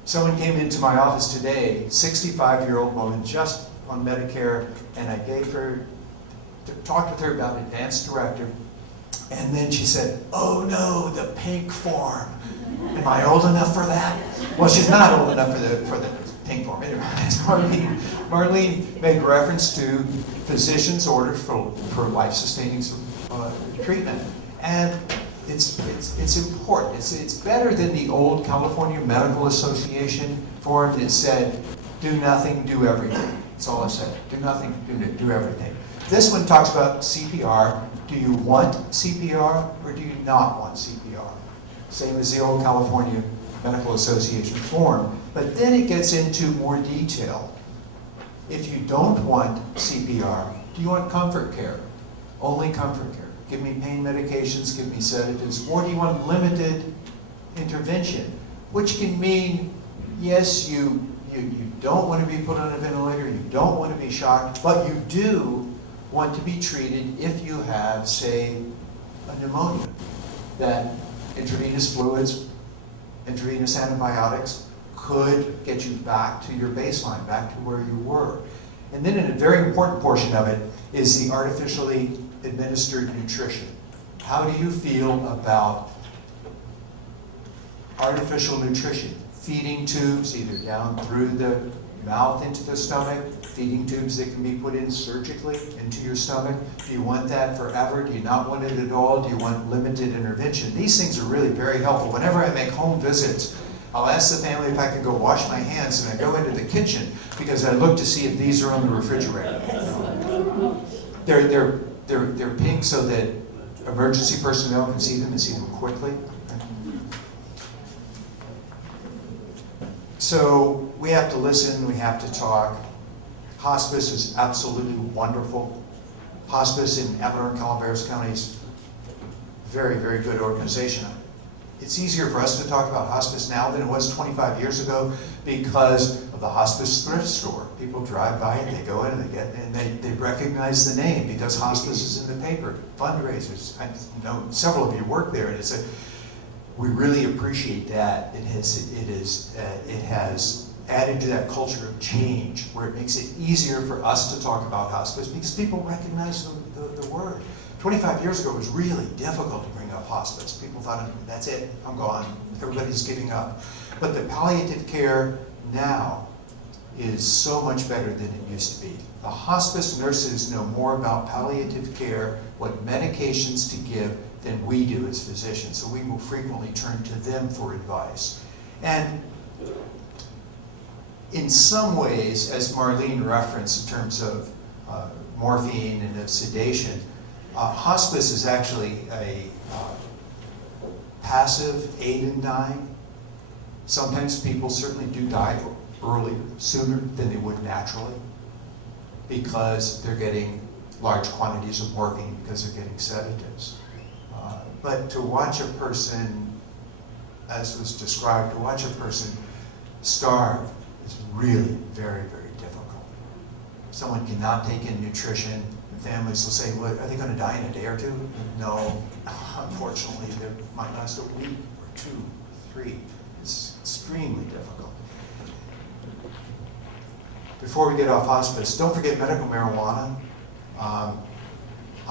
Someone came into my office today, 65-year-old woman, just on Medicare, and I talked with her about an advance directive, and then she said, "Oh no, the pink form. Am I old enough for that?" Well, she's not old enough for the pink form. Anyway, Marlene made reference to physician's orders for life-sustaining treatment, and it's important. It's better than the old California Medical Association form that said, "Do nothing, do everything." That's all it said. Do nothing, do everything. This one talks about CPR. Do you want CPR or do you not want CPR? Same as the old California Medical Association form. But then it gets into more detail. If you don't want CPR, do you want comfort care? Only comfort care. Give me pain medications, give me sedatives. Or do you want limited intervention? Which can mean, yes, you don't want to be put on a ventilator, you don't want to be shocked, but you do want to be treated if you have, say, a pneumonia. That intravenous fluids, intravenous antibiotics could get you back to your baseline, back to where you were. And then in a very important portion of it is the artificially administered nutrition. How do you feel about artificial nutrition? Feeding tubes, either down through the mouth into the stomach, feeding tubes that can be put in surgically into your stomach. Do you want that forever? Do you not want it at all? Do you want limited intervention? These things are really very helpful. Whenever I make home visits, I'll ask the family if I can go wash my hands, and I go into the kitchen because I look to see if these are on the refrigerator. They're pink so that emergency personnel can see them and see them quickly. So we have to listen, we have to talk. Hospice is absolutely wonderful. Hospice in Amador and Calaveras counties, very, very good organization. It's easier for us to talk about hospice now than it was 25 years ago because of the hospice thrift store. People drive by and they go in and they recognize the name because hospice is in the paper. Fundraisers. I know several of you work there, and we really appreciate that. It has added to that culture of change where it makes it easier for us to talk about hospice because people recognize the word. 25 years ago it was really difficult to bring up hospice. People thought, that's it, I'm gone. Everybody's giving up. But the palliative care now is so much better than it used to be. The hospice nurses know more about palliative care, what medications to give, than we do as physicians. So we will frequently turn to them for advice. And in some ways, as Marlene referenced in terms of morphine and of sedation, hospice is actually a passive aid in dying. Sometimes people certainly do die earlier, sooner than they would naturally because they're getting large quantities of morphine because they're getting sedatives. But to watch a person, as was described, to watch a person starve is really very, very difficult. Someone cannot take in nutrition, and families will say, well, are they going to die in a day or two? No, unfortunately, they might last a week or 2, 3. It's extremely difficult. Before we get off hospice, don't forget medical marijuana.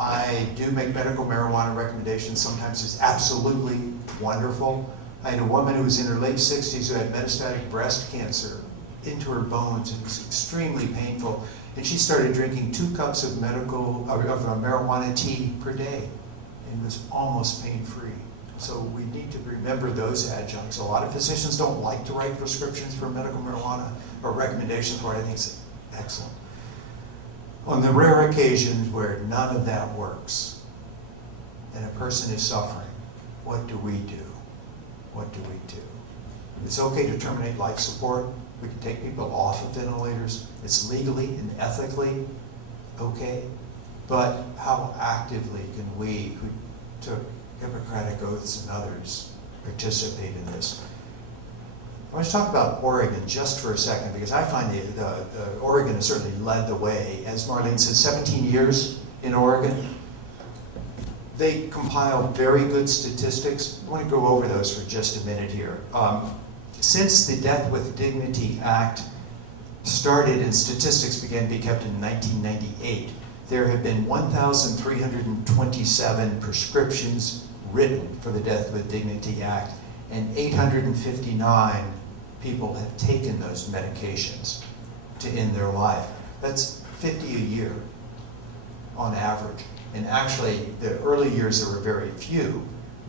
I do make medical marijuana recommendations. Sometimes it's absolutely wonderful. I had a woman who was in her late 60s who had metastatic breast cancer into her bones. It was extremely painful. And she started drinking 2 cups of marijuana tea per day. And it was almost pain-free. So we need to remember those adjuncts. A lot of physicians don't like to write prescriptions for medical marijuana or recommendations for it. I think it's excellent. On the rare occasions where none of that works and a person is suffering, what do we do? What do we do? It's okay to terminate life support. We can take people off of ventilators. It's legally and ethically okay. But how actively can we, who took Hippocratic Oaths and others, participate in this? I want to talk about Oregon just for a second, because I find the Oregon has certainly led the way. As Marlene said, 17 years in Oregon. They compile very good statistics. I want to go over those for just a minute here. Since the Death with Dignity Act started and statistics began to be kept in 1998, there have been 1,327 prescriptions written for the Death with Dignity Act, and 859 people have taken those medications to end their life. That's 50 a year on average. And actually, the early years there were very few,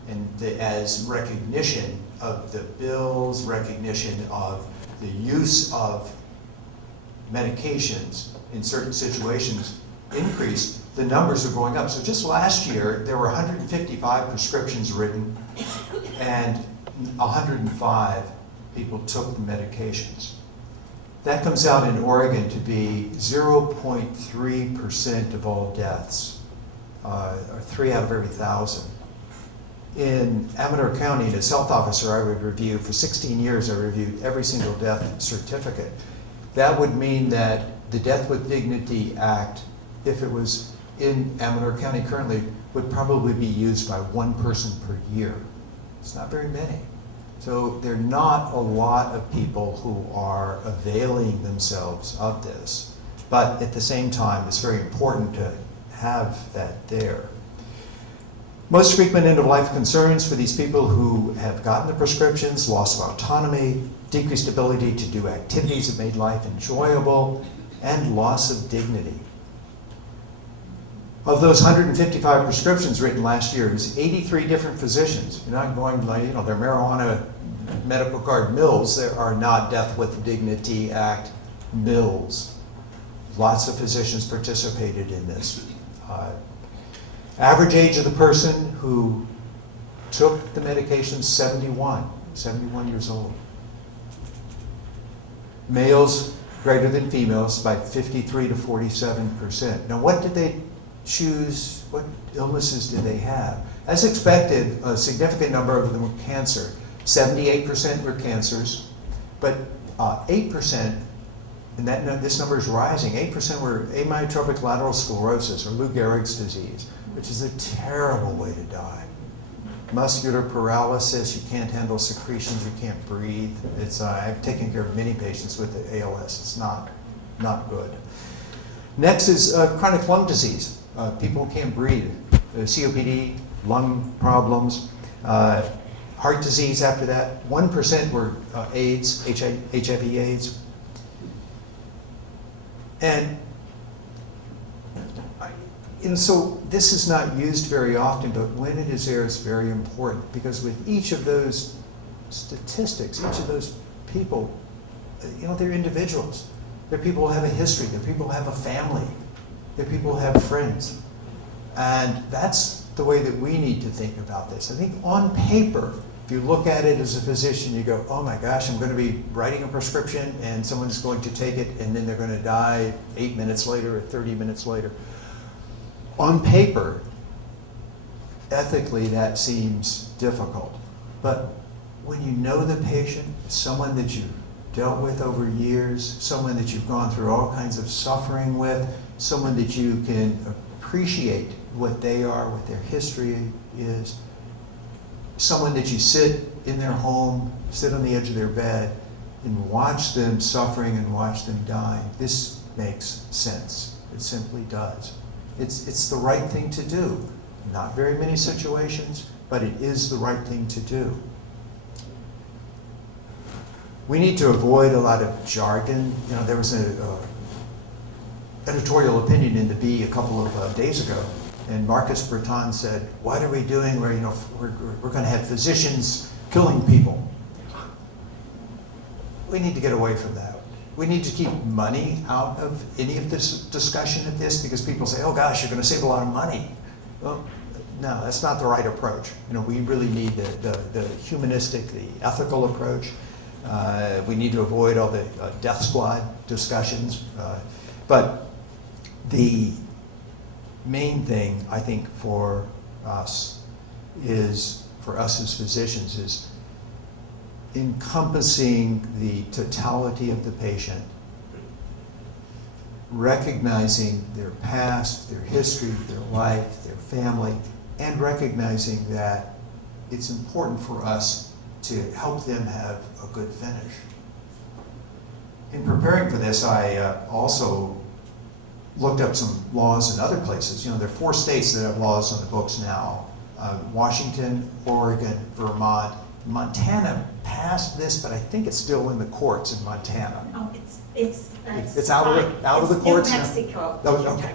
and as recognition of the bills, recognition of the use of medications in certain situations increased, the numbers are going up. So just last year, there were 155 prescriptions written, and 105 people took the medications. That comes out in Oregon to be 0.3% of all deaths, or 3 out of every 1,000. In Amador County, as health officer, I would review, for 16 years, I reviewed every single death certificate. That would mean that the Death with Dignity Act, if it was in Amador County currently, would probably be used by 1 person per year. It's not very many. So there are not a lot of people who are availing themselves of this. But at the same time, it's very important to have that there. Most frequent end-of-life concerns for these people who have gotten the prescriptions: loss of autonomy, decreased ability to do activities that made life enjoyable, and loss of dignity. Of those 155 prescriptions written last year, it was 83 different physicians. You're not going like, they're marijuana medical card mills. There are not Death with Dignity Act mills. Lots of physicians participated in this. Average age of the person who took the medication, 71 years old. Males greater than females by 53 to 47%. Now, what did they choose? What illnesses did they have? As expected, a significant number of them were cancer. 78% were cancers, but 8%, and this number is rising, 8% were amyotrophic lateral sclerosis, or Lou Gehrig's disease, which is a terrible way to die. Muscular paralysis, you can't handle secretions, you can't breathe. I've taken care of many patients with the ALS. It's not good. Next is chronic lung disease. People can't breathe. COPD, lung problems. Heart disease after that. 1% were AIDS, HIV/AIDS. And so this is not used very often, but when it is there, it's very important, because with each of those statistics, each of those people, they're individuals. They're people who have a history. They're people who have a family. They're people who have friends. And that's the way that we need to think about this. I think on paper, if you look at it as a physician, you go, oh my gosh, I'm going to be writing a prescription and someone's going to take it and then they're going to die 8 minutes later or 30 minutes later. On paper, ethically, that seems difficult. But when you know the patient, someone that you've dealt with over years, someone that you've gone through all kinds of suffering with, someone that you can appreciate what they are, what their history is, someone that you sit in their home, sit on the edge of their bed, and watch them suffering and watch them dying, this makes sense. It simply does. It's the right thing to do. Not very many situations, but it is the right thing to do. We need to avoid a lot of jargon. There was an editorial opinion in the Bee a couple of days ago, and Marcus Breton said, "What are we doing where we're going to have physicians killing people?" We need to get away from that. we need to keep money out of any of this discussion of this, because people say, oh gosh, you're going to save a lot of money. Well, no, that's not the right approach. We really need the humanistic, the ethical approach. We need to avoid all the death squad discussions. But the main thing, I think, for us as physicians, is encompassing the totality of the patient, recognizing their past, their history, their life, their family, and recognizing that it's important for us to help them have a good finish. In preparing for this, I also looked up some laws in other places. There are 4 states that have laws on the books now. Washington, Oregon, Vermont. Montana passed this, but I think it's still in the courts in Montana. Oh, it's out of the courts New now? Mexico. Oh, okay.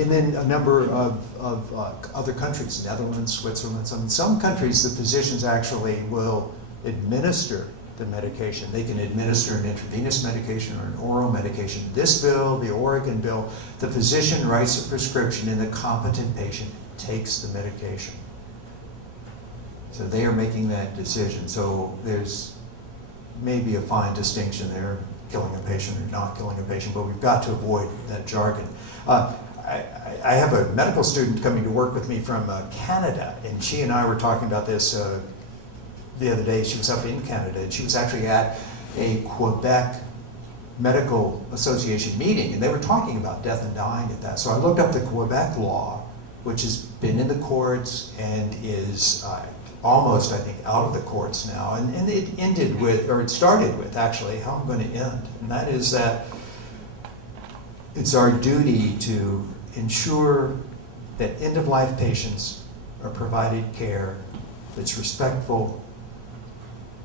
And then a number of other countries, Netherlands, Switzerland. Some countries, the physicians actually will administer the medication. They can administer an intravenous medication or an oral medication. This bill, the Oregon bill, the physician writes a prescription and the competent patient takes the medication. So they are making that decision. So there's maybe a fine distinction there, killing a patient or not killing a patient, but we've got to avoid that jargon. I have a medical student coming to work with me from Canada, and she and I were talking about this the other day. She was up in Canada, and she was actually at a Quebec Medical Association meeting, and they were talking about death and dying at that. So I looked up the Quebec law, which has been in the courts and is almost, I think, out of the courts now. And it ended with, or it started with, actually, how I'm going to end. And that is that it's our duty to ensure that end-of-life patients are provided care that's respectful,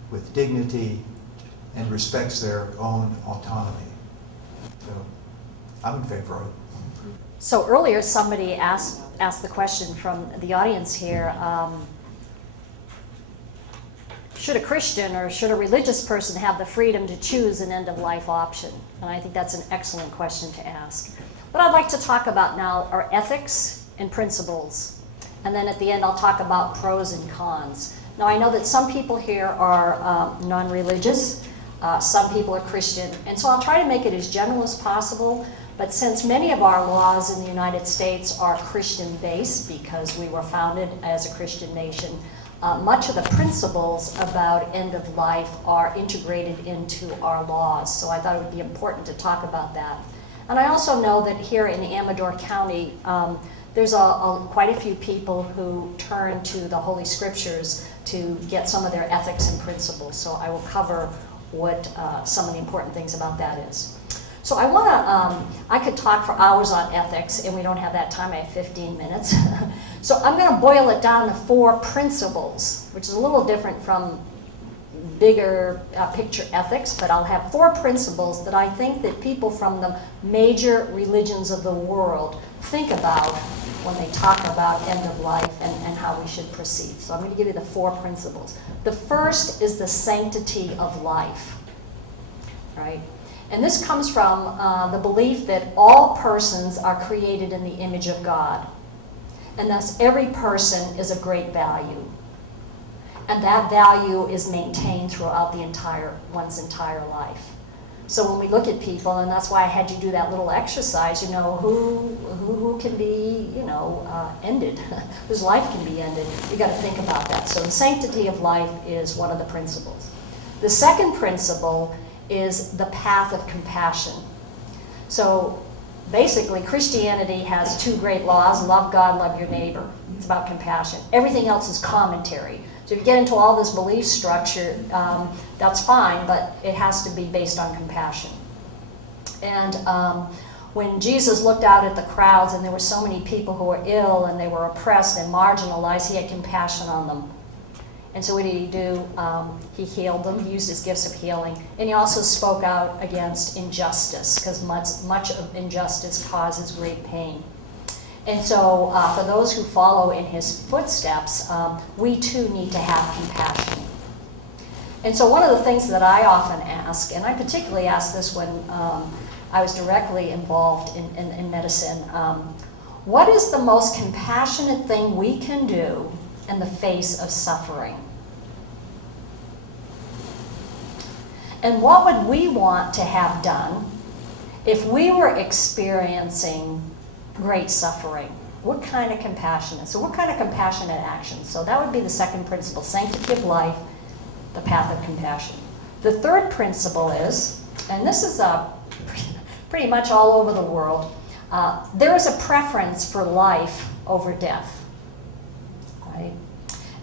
with dignity, and respects their own autonomy. So I'm in favor of it. So earlier, somebody asked the question from the audience here, should a Christian or should a religious person have the freedom to choose an end-of-life option? And I think that's an excellent question to ask. What I'd like to talk about now are ethics and principles. And then at the end, I'll talk about pros and cons. Now, I know that some people here are non-religious, some people are Christian, and so I'll try to make it as general as possible. But since many of our laws in the United States are Christian-based because we were founded as a Christian nation, much of the principles about end of life are integrated into our laws. So I thought it would be important to talk about that. And I also know that here in Amador County, there's quite a few people who turn to the Holy Scriptures to get some of their ethics and principles. So I will cover what some of the important things about that is. So I could talk for hours on ethics, and we don't have that time. I have 15 minutes. So I'm going to boil it down to 4 principles, which is a little different from bigger picture ethics, but I'll have 4 principles that I think that people from the major religions of the world think about when they talk about end of life and how we should proceed. So I'm going to give you the 4 principles. The first is the sanctity of life, right? And this comes from the belief that all persons are created in the image of God, and thus every person is of great value. And that value is maintained throughout one's entire life. So when we look at people, and that's why I had you do that little exercise, who can be, ended, whose life can be ended. You got to think about that. So the sanctity of life is one of the principles. The second principle is the path of compassion. So basically, Christianity has 2 great laws: love God, love your neighbor. It's about compassion. Everything else is commentary. So if you get into all this belief structure, that's fine, but it has to be based on compassion. And when Jesus looked out at the crowds and there were so many people who were ill and they were oppressed and marginalized, he had compassion on them. And so what did he do? He healed them. He used his gifts of healing. And he also spoke out against injustice, because much of injustice causes great pain. And so for those who follow in his footsteps, we too need to have compassion. And so one of the things that I often ask, and I particularly asked this when I was directly involved in medicine, what is the most compassionate thing we can do in the face of suffering? And what would we want to have done if we were experiencing great suffering? What kind of compassionate? So what kind of compassionate action? So that would be the second principle, sanctity of life, the path of compassion. The third principle is, and this is pretty much all over the world, there is a preference for life over death, right?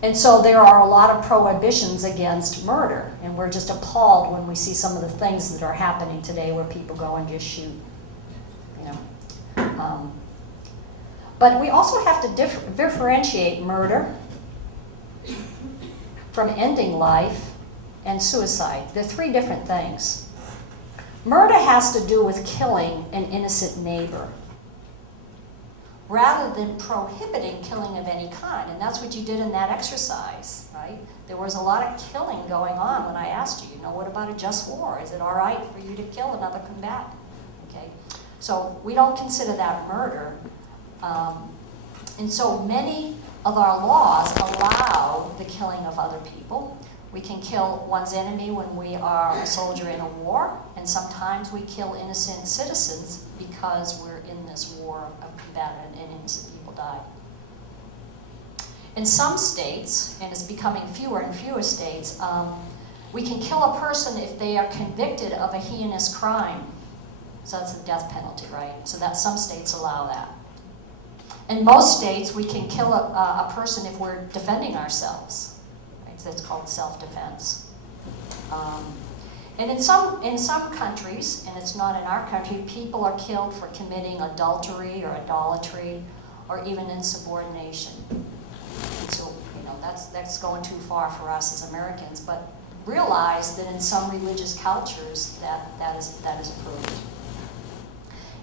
And so there are a lot of prohibitions against murder, and we're just appalled when we see some of the things that are happening today where people go and just shoot, you know. But we also have to differentiate murder from ending life and suicide. They're three different things. Murder has to do with killing an innocent neighbor rather than prohibiting killing of any kind. And that's what you did in that exercise, right? There was a lot of killing going on when I asked you, what about a just war? Is it all right for you to kill another combatant? Okay, so we don't consider that murder. And so many of our laws allow the killing of other people. We can kill one's enemy when we are a soldier in a war, and sometimes we kill innocent citizens because we're in this war of combatant and innocent people die. In some states, and it's becoming fewer and fewer states, we can kill a person if they are convicted of a heinous crime. So that's the death penalty, right? So that some states allow that. In most states, we can kill a person if we're defending ourselves. Right? So it's called self-defense. And in some countries, and it's not in our country, people are killed for committing adultery or idolatry or even insubordination. And so, that's going too far for us as Americans. But realize that in some religious cultures, that is approved.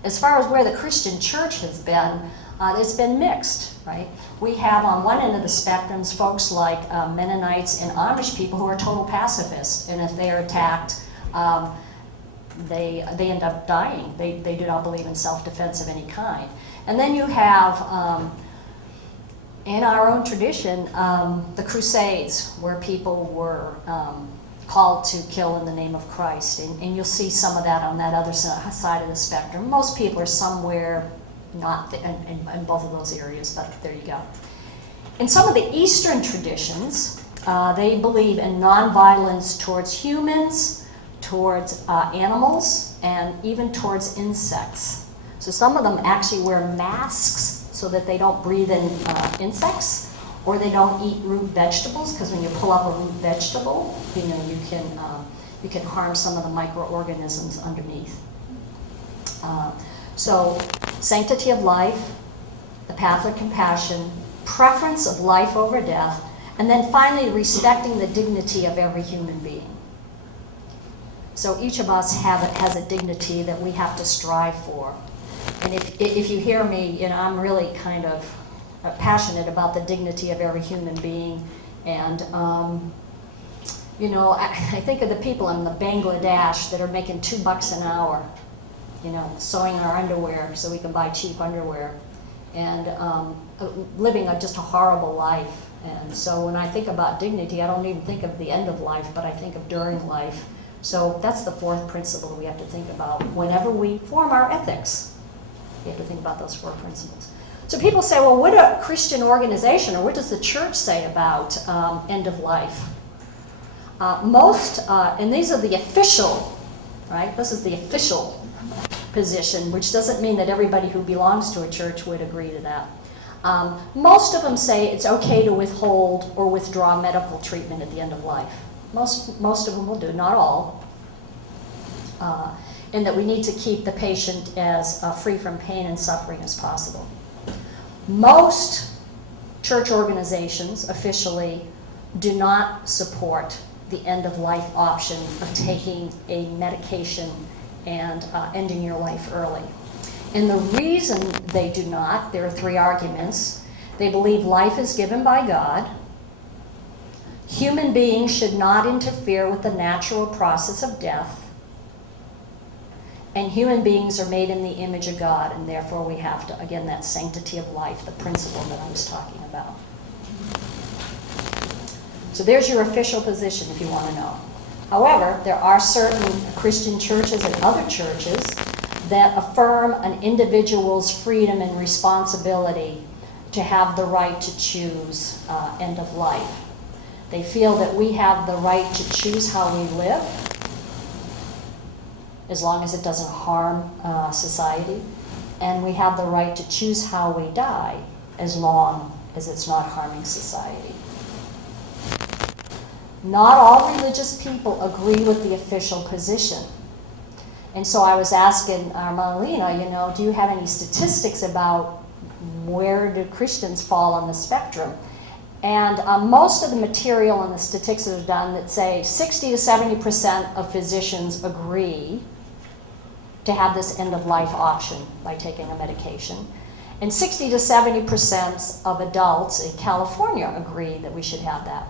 As far as where the Christian church has been, it's been mixed, right? We have on one end of the spectrums folks like Mennonites and Amish people who are total pacifists, and if they are attacked, they end up dying. They do not believe in self-defense of any kind. And then you have, in our own tradition, the Crusades, where people were called to kill in the name of Christ, and you'll see some of that on that other side of the spectrum. Most people are somewhere not in both of those areas, but there you go. In some of the Eastern traditions, they believe in nonviolence towards humans, towards animals, and even towards insects. So some of them actually wear masks so that they don't breathe in insects, or they don't eat root vegetables, because when you pull up a root vegetable, you can harm some of the microorganisms underneath. So, sanctity of life, the path of compassion, preference of life over death, and then finally respecting the dignity of every human being. So each of us has a dignity that we have to strive for. And if you hear me, I'm really kind of passionate about the dignity of every human being. And, I think of the people in the Bangladesh that are making $2 an hour, sewing our underwear so we can buy cheap underwear, and living just a horrible life. And so when I think about dignity, I don't even think of the end of life, but I think of during life. So that's the fourth principle we have to think about whenever we form our ethics. We have to think about those four principles. So people say, well, what a Christian organization, or what does the church say about end of life? And these are the official, right? This is the official position, which doesn't mean that everybody who belongs to a church would agree to that. Most of them say it's okay to withhold or withdraw medical treatment at the end of life. Most of them will do, not all. And that we need to keep the patient as free from pain and suffering as possible. Most church organizations officially do not support the end-of-life option of taking a medication and ending your life early. And the reason they do not, there are three arguments. They believe life is given by God. Human beings should not interfere with the natural process of death. And human beings are made in the image of God, and therefore we have to, again, that sanctity of life, the principle that I was talking about. So there's your official position if you want to know. However, there are certain Christian churches and other churches that affirm an individual's freedom and responsibility to have the right to choose end of life. They feel that we have the right to choose how we live, as long as it doesn't harm society, and we have the right to choose how we die, as long as it's not harming society. Not all religious people agree with the official position. And so I was asking Marlena, do you have any statistics about where do Christians fall on the spectrum? And most of the material and the statistics that are done that say 60 to 70% of physicians agree to have this end-of-life option by taking a medication. And 60 to 70% of adults in California agree that we should have that.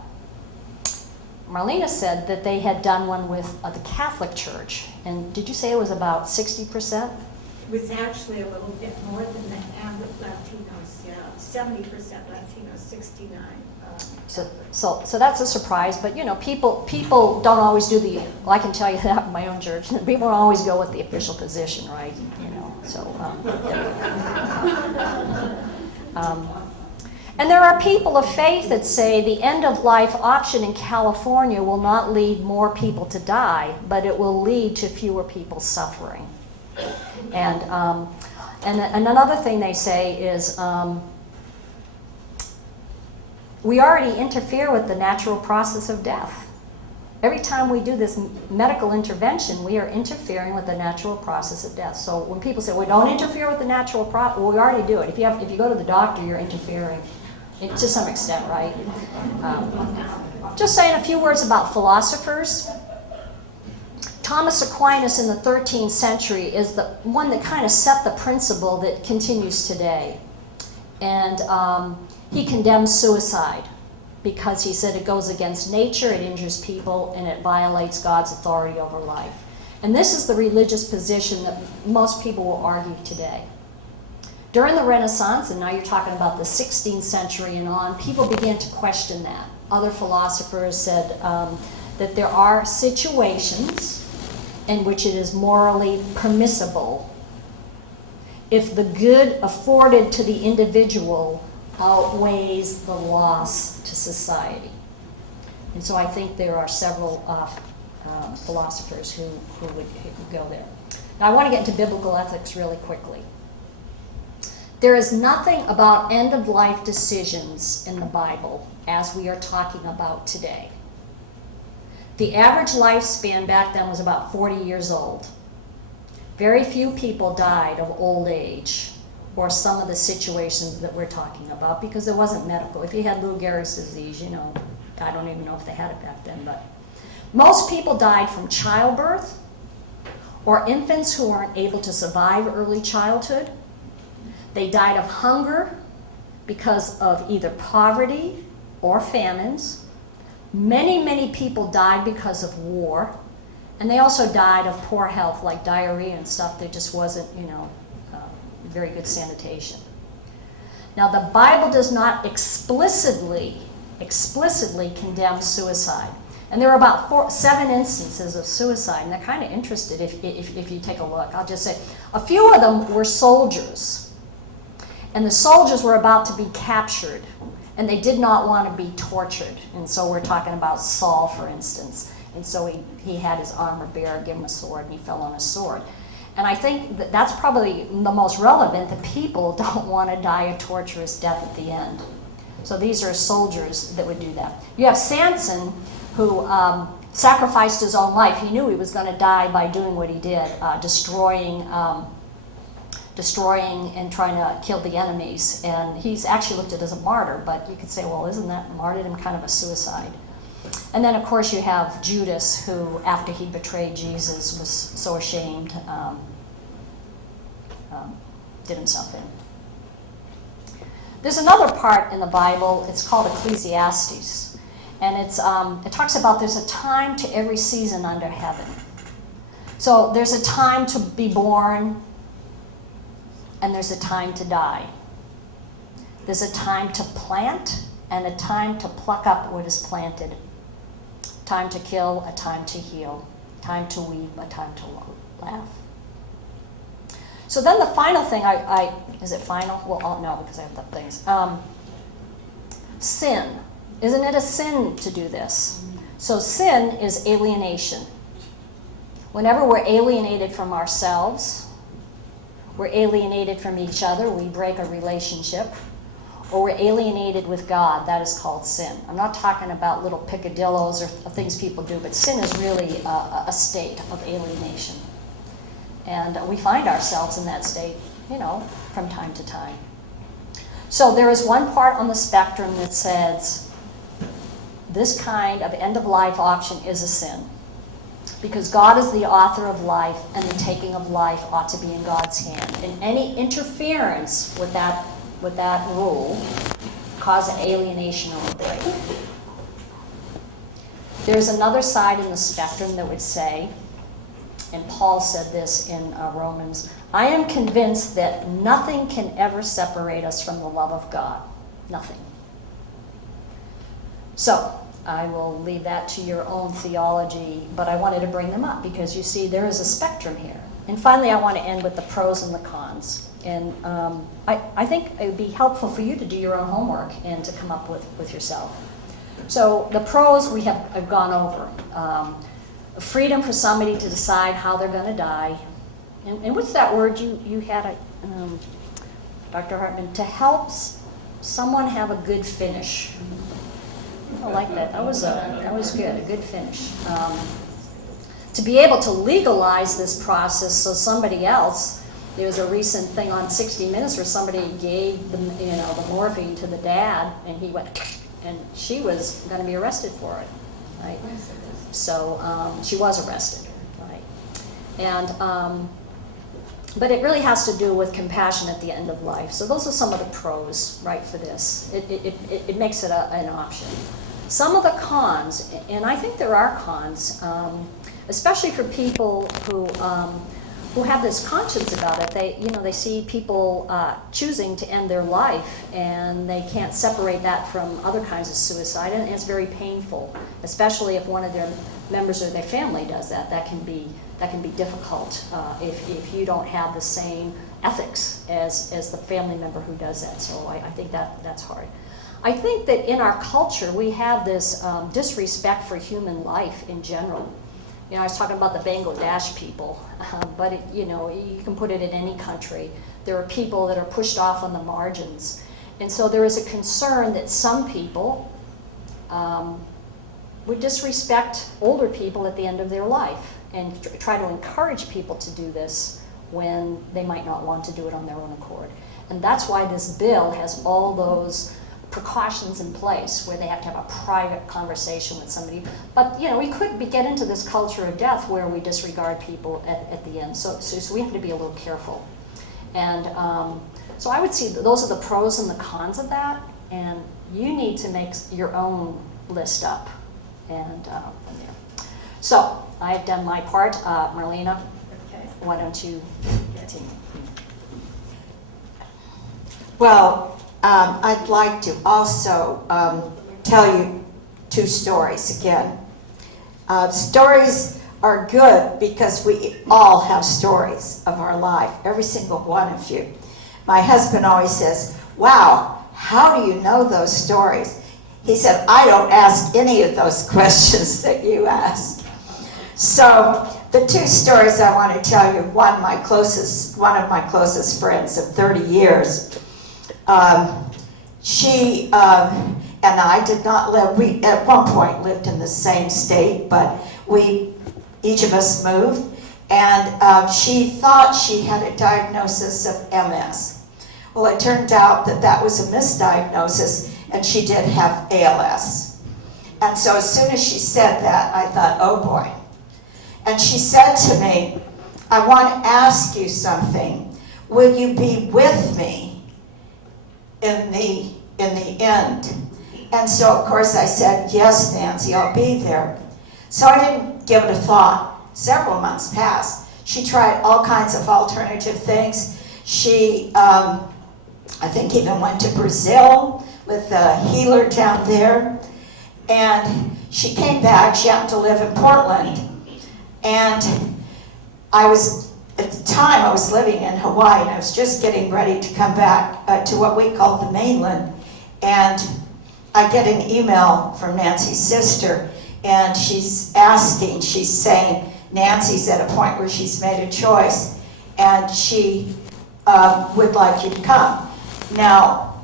Marlena said that they had done one with the Catholic Church. And did you say it was about 60%? It was actually a little bit more than that, and with Latinos, yeah, 70% Latinos, 69. So that's a surprise, but people don't always do the, well, I can tell you that in my own church, people don't always go with the official position, right? And there are people of faith that say the end-of-life option in California will not lead more people to die, but it will lead to fewer people suffering. And another thing they say is we already interfere with the natural process of death. Every time we do this medical intervention, we are interfering with the natural process of death. So when people say, well, don't interfere with the natural process, well, we already do it. If you go to the doctor, you're interfering to some extent, right? Just saying a few words about philosophers. Thomas Aquinas in the 13th century is the one that kind of set the principle that continues today. And he condemns suicide because he said it goes against nature, it injures people, and it violates God's authority over life. And this is the religious position that most people will argue today. During the Renaissance, and now you're talking about the 16th century and on, people began to question that. Other philosophers said that there are situations in which it is morally permissible if the good afforded to the individual outweighs the loss to society. And so I think there are several philosophers who would go there. Now I want to get into biblical ethics really quickly. There is nothing about end-of-life decisions in the Bible as we are talking about today. The average lifespan back then was about 40 years old. Very few people died of old age or some of the situations that we're talking about because there wasn't medical. If you had Lou Gehrig's disease, I don't even know if they had it back then, but most people died from childbirth or infants who weren't able to survive early childhood. They died of hunger because of either poverty or famines. Many, many people died because of war. And they also died of poor health, like diarrhea and stuff. There just wasn't, very good sanitation. Now, the Bible does not explicitly condemn suicide. And there are about 7 instances of suicide, and they're kind of interested if you take a look. I'll just say, a few of them were soldiers. And the soldiers were about to be captured, and they did not want to be tortured. And so we're talking about Saul, for instance. And so he had his armor bearer give him a sword, and he fell on a sword. And I think that's probably the most relevant, that people don't want to die a torturous death at the end. So these are soldiers that would do that. You have Samson, who sacrificed his own life. He knew he was going to die by doing what he did, destroying and trying to kill the enemies. And he's actually looked at as a martyr, but you could say, well, isn't that martyrdom kind of a suicide? And then, of course, you have Judas, who, after he betrayed Jesus, was so ashamed, did himself in. There's another part in the Bible, it's called Ecclesiastes. And it talks about there's a time to every season under heaven. So there's a time to be born, and there's a time to die. There's a time to plant, and a time to pluck up what is planted. Time to kill, a time to heal. Time to weep, a time to laugh. So then the final thing, is it final? Well, no, because I have the things. Sin. Isn't it a sin to do this? So sin is alienation. Whenever we're alienated from ourselves, we're alienated from each other, we break a relationship, or we're alienated with God, that is called sin. I'm not talking about little picadillos or things people do, but sin is really a state of alienation. And we find ourselves in that state, from time to time. So there is one part on the spectrum that says this kind of end-of-life option is a sin. Because God is the author of life, and the taking of life ought to be in God's hand. And any interference with that rule causes alienation or break. There's another side in the spectrum that would say, and Paul said this in Romans, I am convinced that nothing can ever separate us from the love of God. Nothing. So, I will leave that to your own theology, but I wanted to bring them up because you see there is a spectrum here. And finally, I want to end with the pros and the cons. And I think it would be helpful for you to do your own homework and to come up with yourself. So the pros I've gone over. Freedom for somebody to decide how they're going to die. And what's that word you had, Dr. Hartman? To help someone have a good finish. I like that. That was good, a good finish. To be able to legalize this process so somebody else, there was a recent thing on 60 Minutes where somebody gave the morphine to the dad, and he went, and she was going to be arrested for it, right? So she was arrested, right? And but it really has to do with compassion at the end of life. So those are some of the pros, right, for this. It makes it an option. Some of the cons, and I think there are cons, especially for people who have this conscience about it. They see people choosing to end their life, and they can't separate that from other kinds of suicide, and it's very painful, especially if one of their members of their family does that. That can be difficult if you don't have the same ethics as the family member who does that. So I think that's hard. I think that in our culture we have this disrespect for human life in general. I was talking about the Bangladesh people, but you can put it in any country. There are people that are pushed off on the margins. And so there is a concern that some people would disrespect older people at the end of their life and try to encourage people to do this when they might not want to do it on their own accord. And that's why this bill has all those precautions in place where they have to have a private conversation with somebody. But we could get into this culture of death where we disregard people at the end. So we have to be a little careful. And so I would see those are the pros and the cons of that. And you need to make your own list up. And from there. So I've done my part. Marlena, why don't you continue? Well, I'd like to also tell you two stories again. Stories are good because we all have stories of our life, every single one of you. My husband always says, wow, how do you know those stories? He said, I don't ask any of those questions that you ask. So the two stories I want to tell you, one of my closest friends of 30 years, she and I did not live, we at one point lived in the same state, but each of us moved, and she thought she had a diagnosis of MS. Well, it turned out that was a misdiagnosis, and she did have ALS. And so as soon as she said that, I thought, oh boy. And she said to me, I want to ask you something. Will you be with me in the end? And so, of course, I said, yes, Nancy, I'll be there. So I didn't give it a thought. Several months passed. She tried all kinds of alternative things. She, I think, even went to Brazil with a healer down there. And she came back. She happened to live in Portland. And at the time, I was living in Hawaii, and I was just getting ready to come back to what we call the mainland. And I get an email from Nancy's sister, and she's saying, Nancy's at a point where she's made a choice, and she would like you to come. Now,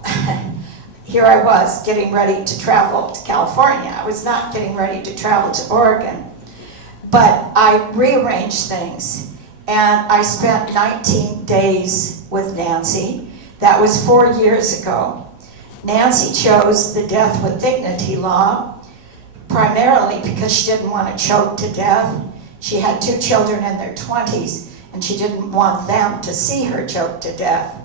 here I was getting ready to travel to California. I was not getting ready to travel to Oregon. But I rearranged things, and I spent 19 days with Nancy. That was 4 years ago. Nancy chose the death with dignity law, primarily because she didn't want to choke to death. She had 2 children in their 20s, and she didn't want them to see her choke to death.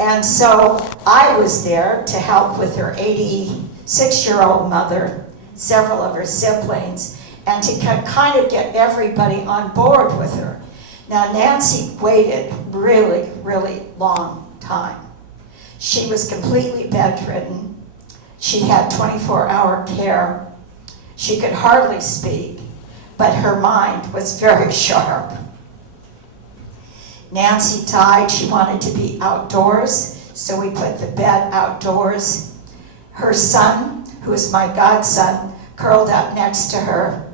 And so I was there to help with her 86-year-old mother, several of her siblings, and to kind of get everybody on board with her. Now, Nancy waited really, really long time. She was completely bedridden. She had 24-hour care. She could hardly speak, but her mind was very sharp. Nancy died. She wanted to be outdoors, so we put the bed outdoors. Her son, who is my godson, curled up next to her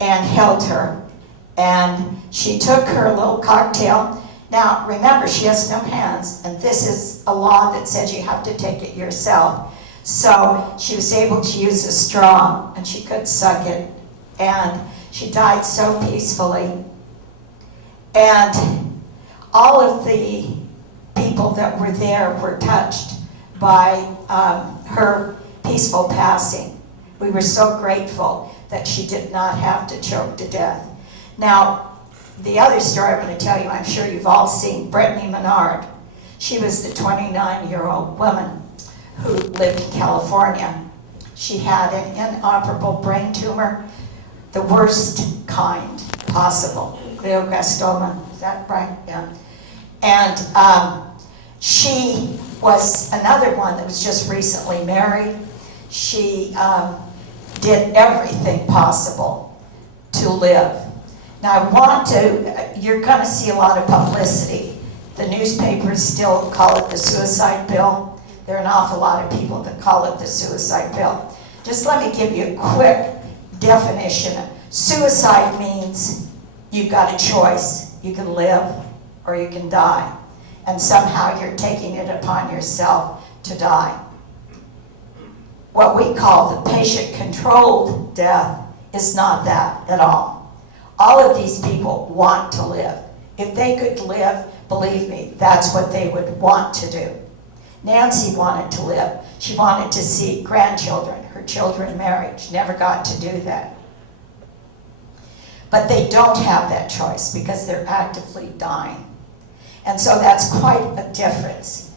and held her. And she took her little cocktail. Now, remember, she has no hands, and this is a law that says you have to take it yourself. So she was able to use a straw, and she could suck it. And she died so peacefully. And all of the people that were there were touched by her peaceful passing. We were so grateful that she did not have to choke to death. Now, the other story I'm going to tell you, I'm sure you've all seen Brittany Menard. She was the 29-year-old woman who lived in California. She had an inoperable brain tumor, the worst kind possible, glioblastoma. Is that right? Yeah. And she was another one that was just recently married. She did everything possible to live. Now you're going to see a lot of publicity. The newspapers still call it the suicide bill. There are an awful lot of people that call it the suicide bill. Just let me give you a quick definition. Suicide means you've got a choice. You can live or you can die. And somehow you're taking it upon yourself to die. What we call the patient-controlled death is not that at all. All of these people want to live. If they could live, believe me, that's what they would want to do. Nancy wanted to live. She wanted to see grandchildren, her children married. She never got to do that. But they don't have that choice because they're actively dying. And so that's quite a difference.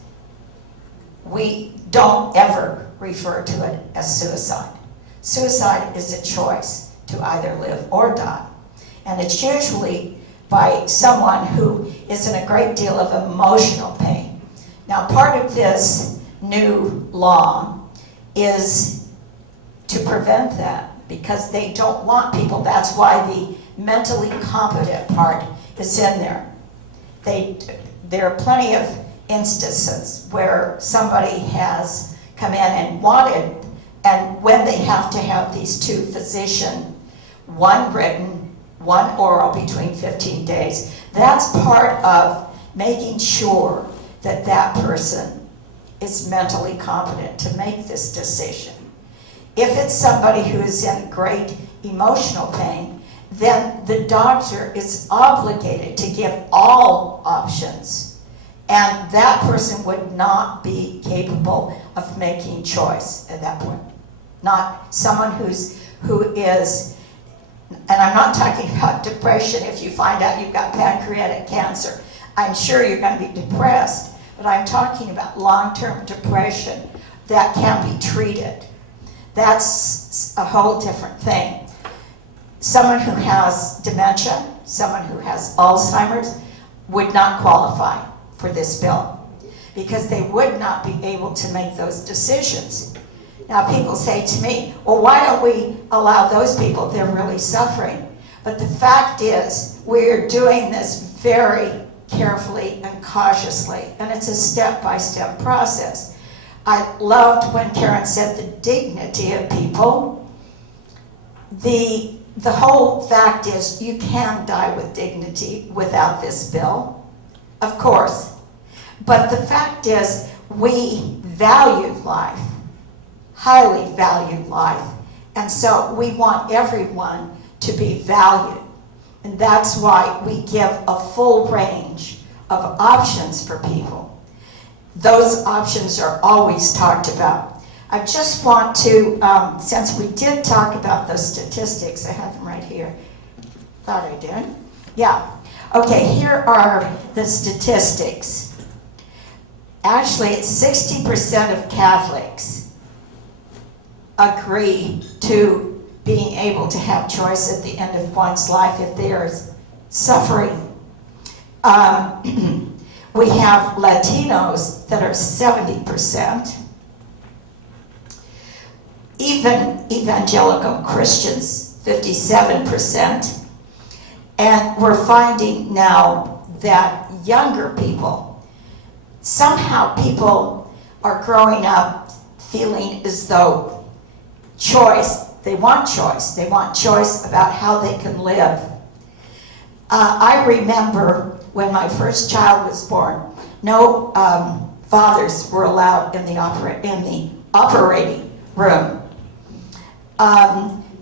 We don't ever refer to it as suicide. Suicide is a choice to either live or die. And it's usually by someone who is in a great deal of emotional pain. Now, part of this new law is to prevent that because they don't want people. That's why the mentally competent part is in there. There are plenty of instances where somebody has come in and wanted, and when they have to have these 2 physician, one written, one oral between 15 days, that's part of making sure that that person is mentally competent to make this decision. If it's somebody who is in great emotional pain, then the doctor is obligated to give all options. And that person would not be capable of making choice at that point. Not someone who is, and I'm not talking about depression if you find out you've got pancreatic cancer. I'm sure you're going to be depressed, but I'm talking about long-term depression that can be treated. That's a whole different thing. Someone who has dementia, someone who has Alzheimer's would not qualify for this bill because they would not be able to make those decisions. Now people say to me, well, why don't we allow those people? They're really suffering. But the fact is, we're doing this very carefully and cautiously, and it's a step-by-step process. I loved when Karen said the dignity of people. The whole fact is you can die with dignity without this bill, of course. But the fact is we value life, highly value life. And so we want everyone to be valued. And that's why we give a full range of options for people. Those options are always talked about. I just want to, since we did talk about those statistics, I have them right here. Thought I did. Yeah. Okay, here are the statistics. Actually, it's 60% of Catholics agree to being able to have choice at the end of one's life if there is suffering. We have Latinos that are 70%. Even evangelical Christians, 57%. And we're finding now that younger people, somehow people are growing up feeling as though they want choice about how they can live. I remember when my first child was born, no fathers were allowed in the operating room.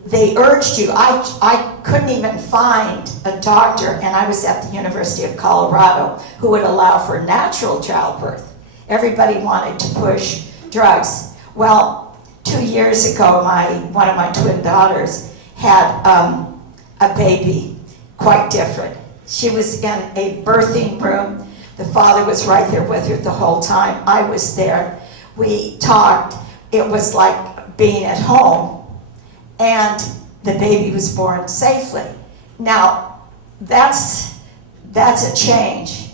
They urged you. I couldn't even find a doctor, and I was at the University of Colorado, who would allow for natural childbirth. Everybody wanted to push drugs. Well, 2 years ago, one of my twin daughters had a baby, quite different. She was in a birthing room. The father was right there with her the whole time. I was there. We talked. It was like being at home. And the baby was born safely. Now, that's a change.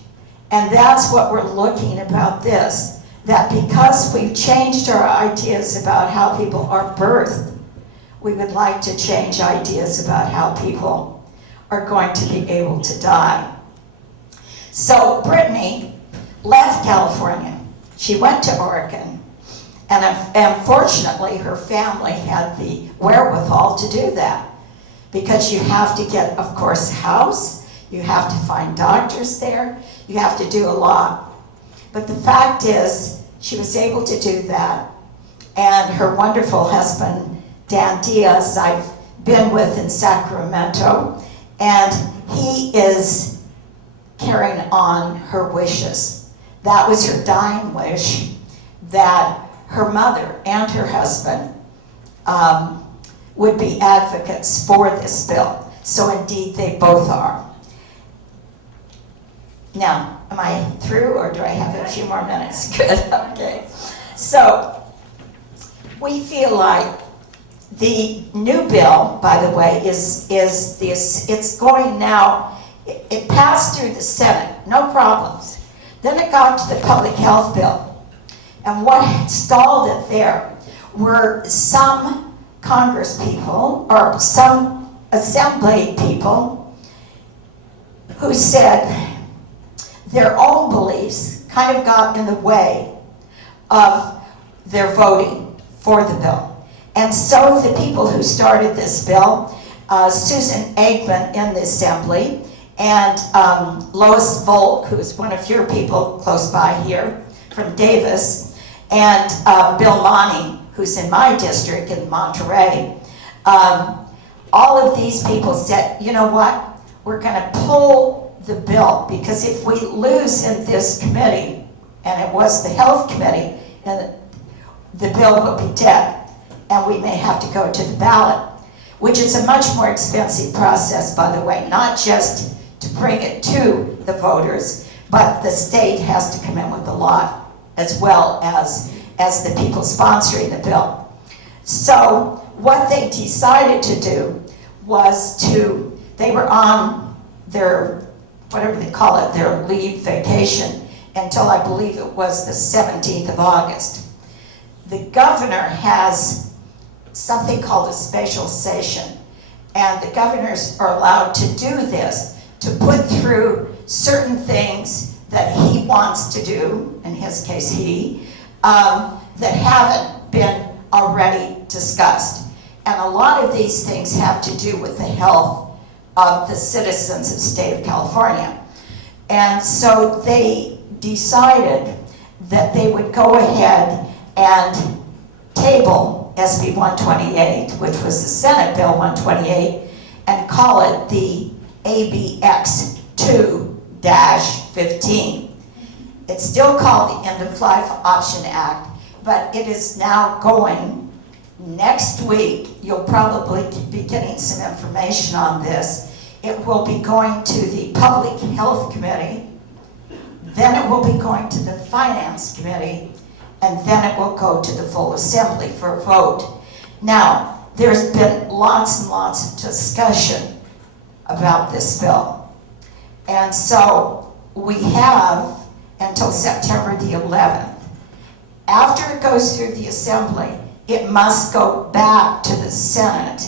And that's what we're looking about this, that because we've changed our ideas about how people are birthed, we would like to change ideas about how people are going to be able to die. So Brittany left California. She went to Oregon. And unfortunately, her family had the wherewithal to do that. Because you have to get, of course, a house. You have to find doctors there. You have to do a lot. But the fact is, she was able to do that. And her wonderful husband, Dan Diaz, I've been with in Sacramento. And he is carrying on her wishes. That was her dying wish, that her mother and her husband would be advocates for this bill. So indeed, they both are. Now, am I through, or do I have a few more minutes? Good, okay. So, we feel like the new bill, by the way, is this, it's going now, it passed through the Senate, no problems. Then it got to the public health bill. And what stalled it there were some Congress people, or some assembly people, who said their own beliefs kind of got in the way of their voting for the bill. And so the people who started this bill, Susan Eggman in the assembly, and Lois Volk, who's one of your people close by here, from Davis, and Bill Lonnie, who's in my district in Monterey. All of these people said, you know what, we're gonna pull the bill, because if we lose in this committee, and it was the health committee, and the bill will be dead, and we may have to go to the ballot, which is a much more expensive process, by the way, not just to bring it to the voters, but the state has to come in with a lot, as well as the people sponsoring the bill. So what they decided to do was they were on their, whatever they call it, their leave vacation until I believe it was the 17th of August. The governor has something called a special session, and the governors are allowed to do this, to put through certain things that he wants to do, in his case that haven't been already discussed. And a lot of these things have to do with the health of the citizens of the state of California. And so they decided that they would go ahead and table SB 128, which was the Senate Bill 128, and call it the ABX 2-15. It's still called the End of Life Option Act, but it is now going next week. You'll probably be getting some information on this. It will be going to the Public Health Committee, then it will be going to the Finance Committee, and then it will go to the full Assembly for a vote. Now, there's been lots and lots of discussion about this bill. And so we have until September the 11th. After it goes through the Assembly, it must go back to the Senate.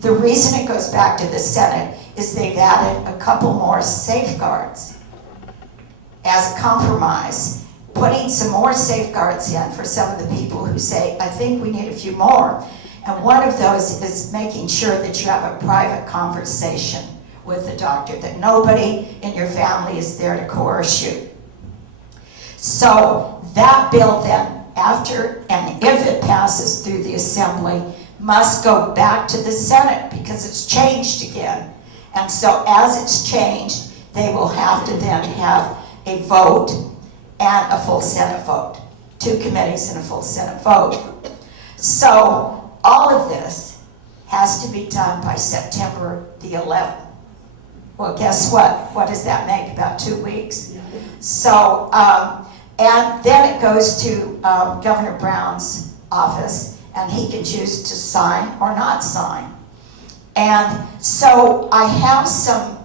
The reason it goes back to the Senate is they've added a couple more safeguards as a compromise, putting some more safeguards in for some of the people who say, I think we need a few more. And one of those is making sure that you have a private conversation with the doctor, that nobody in your family is there to coerce you. So that bill then, after and if it passes through the Assembly, must go back to the Senate because it's changed again. And so as it's changed, they will have to then have a vote and a full Senate vote. 2 committees and a full Senate vote. So all of this has to be done by September the 11th. Well, guess what? What does that make? About 2 weeks? So, and then it goes to Governor Brown's office, and he can choose to sign or not sign. And so I have some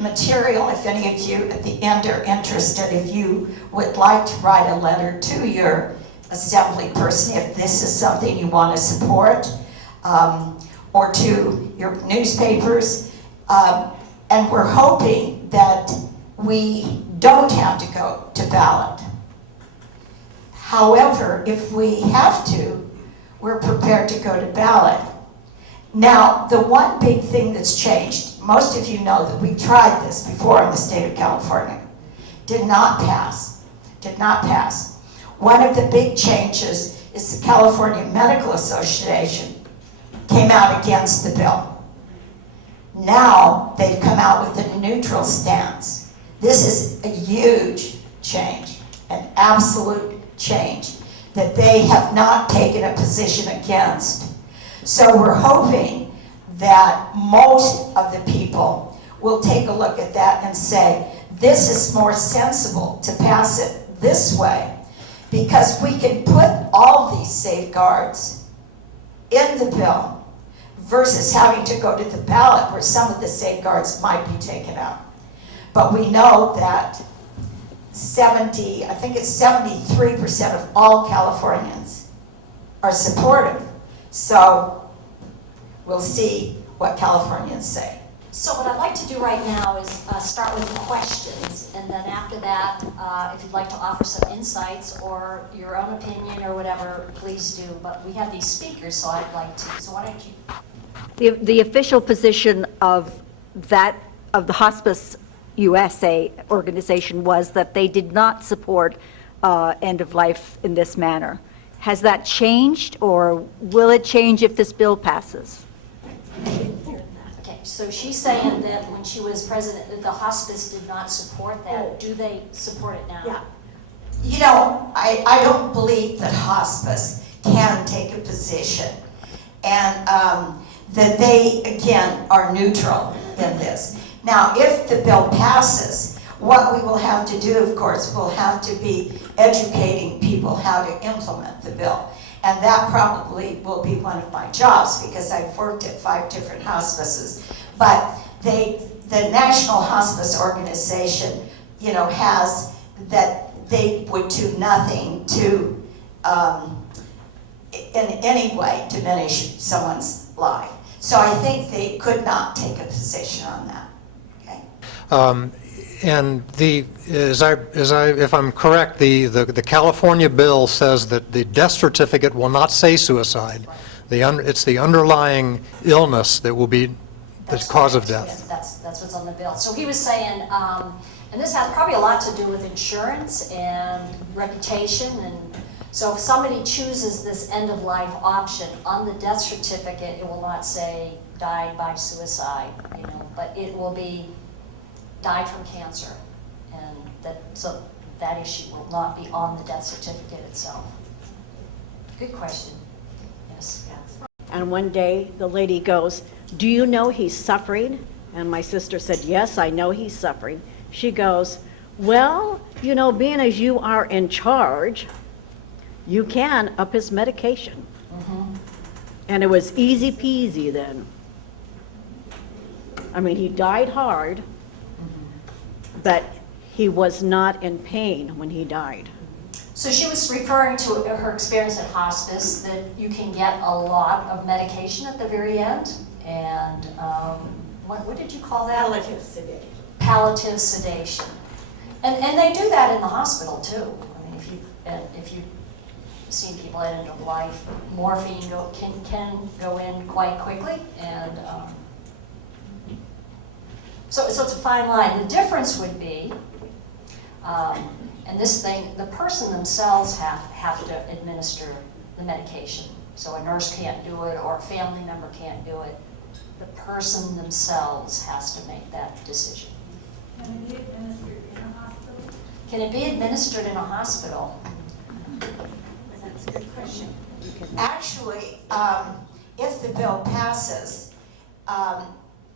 material, if any of you at the end are interested, if you would like to write a letter to your assembly person, if this is something you want to support, or to your newspapers. And we're hoping that we don't have to go to ballot. However, if we have to, we're prepared to go to ballot. Now, the one big thing that's changed, most of you know that we tried this before in the state of California. Did not pass. Did not pass. One of the big changes is the California Medical Association came out against the bill. Now they've come out with a neutral stance. This is a huge change, an absolute change that they have not taken a position against. So we're hoping that most of the people will take a look at that and say, this is more sensible to pass it this way, because we can put all these safeguards in the bill versus having to go to the ballot where some of the safeguards might be taken out. But we know that 73% of all Californians are supportive. So we'll see what Californians say. So what I'd like to do right now is start with questions, and then after that, if you'd like to offer some insights or your own opinion or whatever, please do. But we have these speakers, so I'd like to. So why don't you? The official position of the Hospice USA organization was that they did not support end of life in this manner. Has that changed, or will it change if this bill passes? Okay, so she's saying that when she was president, that the hospice did not support that. Do they support it now? Yeah. You know, I don't believe that hospice can take a position, and that they, again, are neutral in this. Now, if the bill passes, what we will have to do, of course, we'll have to be educating people how to implement the bill. And that probably will be one of my jobs because I've worked at 5 different hospices. But the National Hospice Organization, you know, has that they would do nothing to in any way diminish someone's life. So I think they could not take a position on that. Okay. And if I'm correct, the California bill says that the death certificate will not say suicide. It's the underlying illness that will be the cause of death. Yes, that's what's on the bill. So he was saying, and this has probably a lot to do with insurance and reputation. And so if somebody chooses this end-of-life option, on the death certificate, it will not say died by suicide, you know, but it will be died from cancer. And so that issue will not be on the death certificate itself. Good question. Yes. And one day the lady goes, "Do you know he's suffering?" And my sister said, "Yes, I know he's suffering." She goes, "Well, you know, being as you are in charge, you can up his medication." Mm-hmm. And it was easy peasy then. I mean, he died hard, but he was not in pain when he died. So she was referring to her experience at hospice, that you can get a lot of medication at the very end. And what did you call that? Palliative sedation. Palliative sedation. And they do that in the hospital too. I mean, if you've seen people at end of life, morphine can go in quite quickly. And so it's a fine line. The difference would be, and this thing, the person themselves have to administer the medication. So a nurse can't do it, or a family member can't do it. The person themselves has to make that decision. Can it be administered in a hospital? Can it be administered in a hospital? That's a good question. Actually, if the bill passes,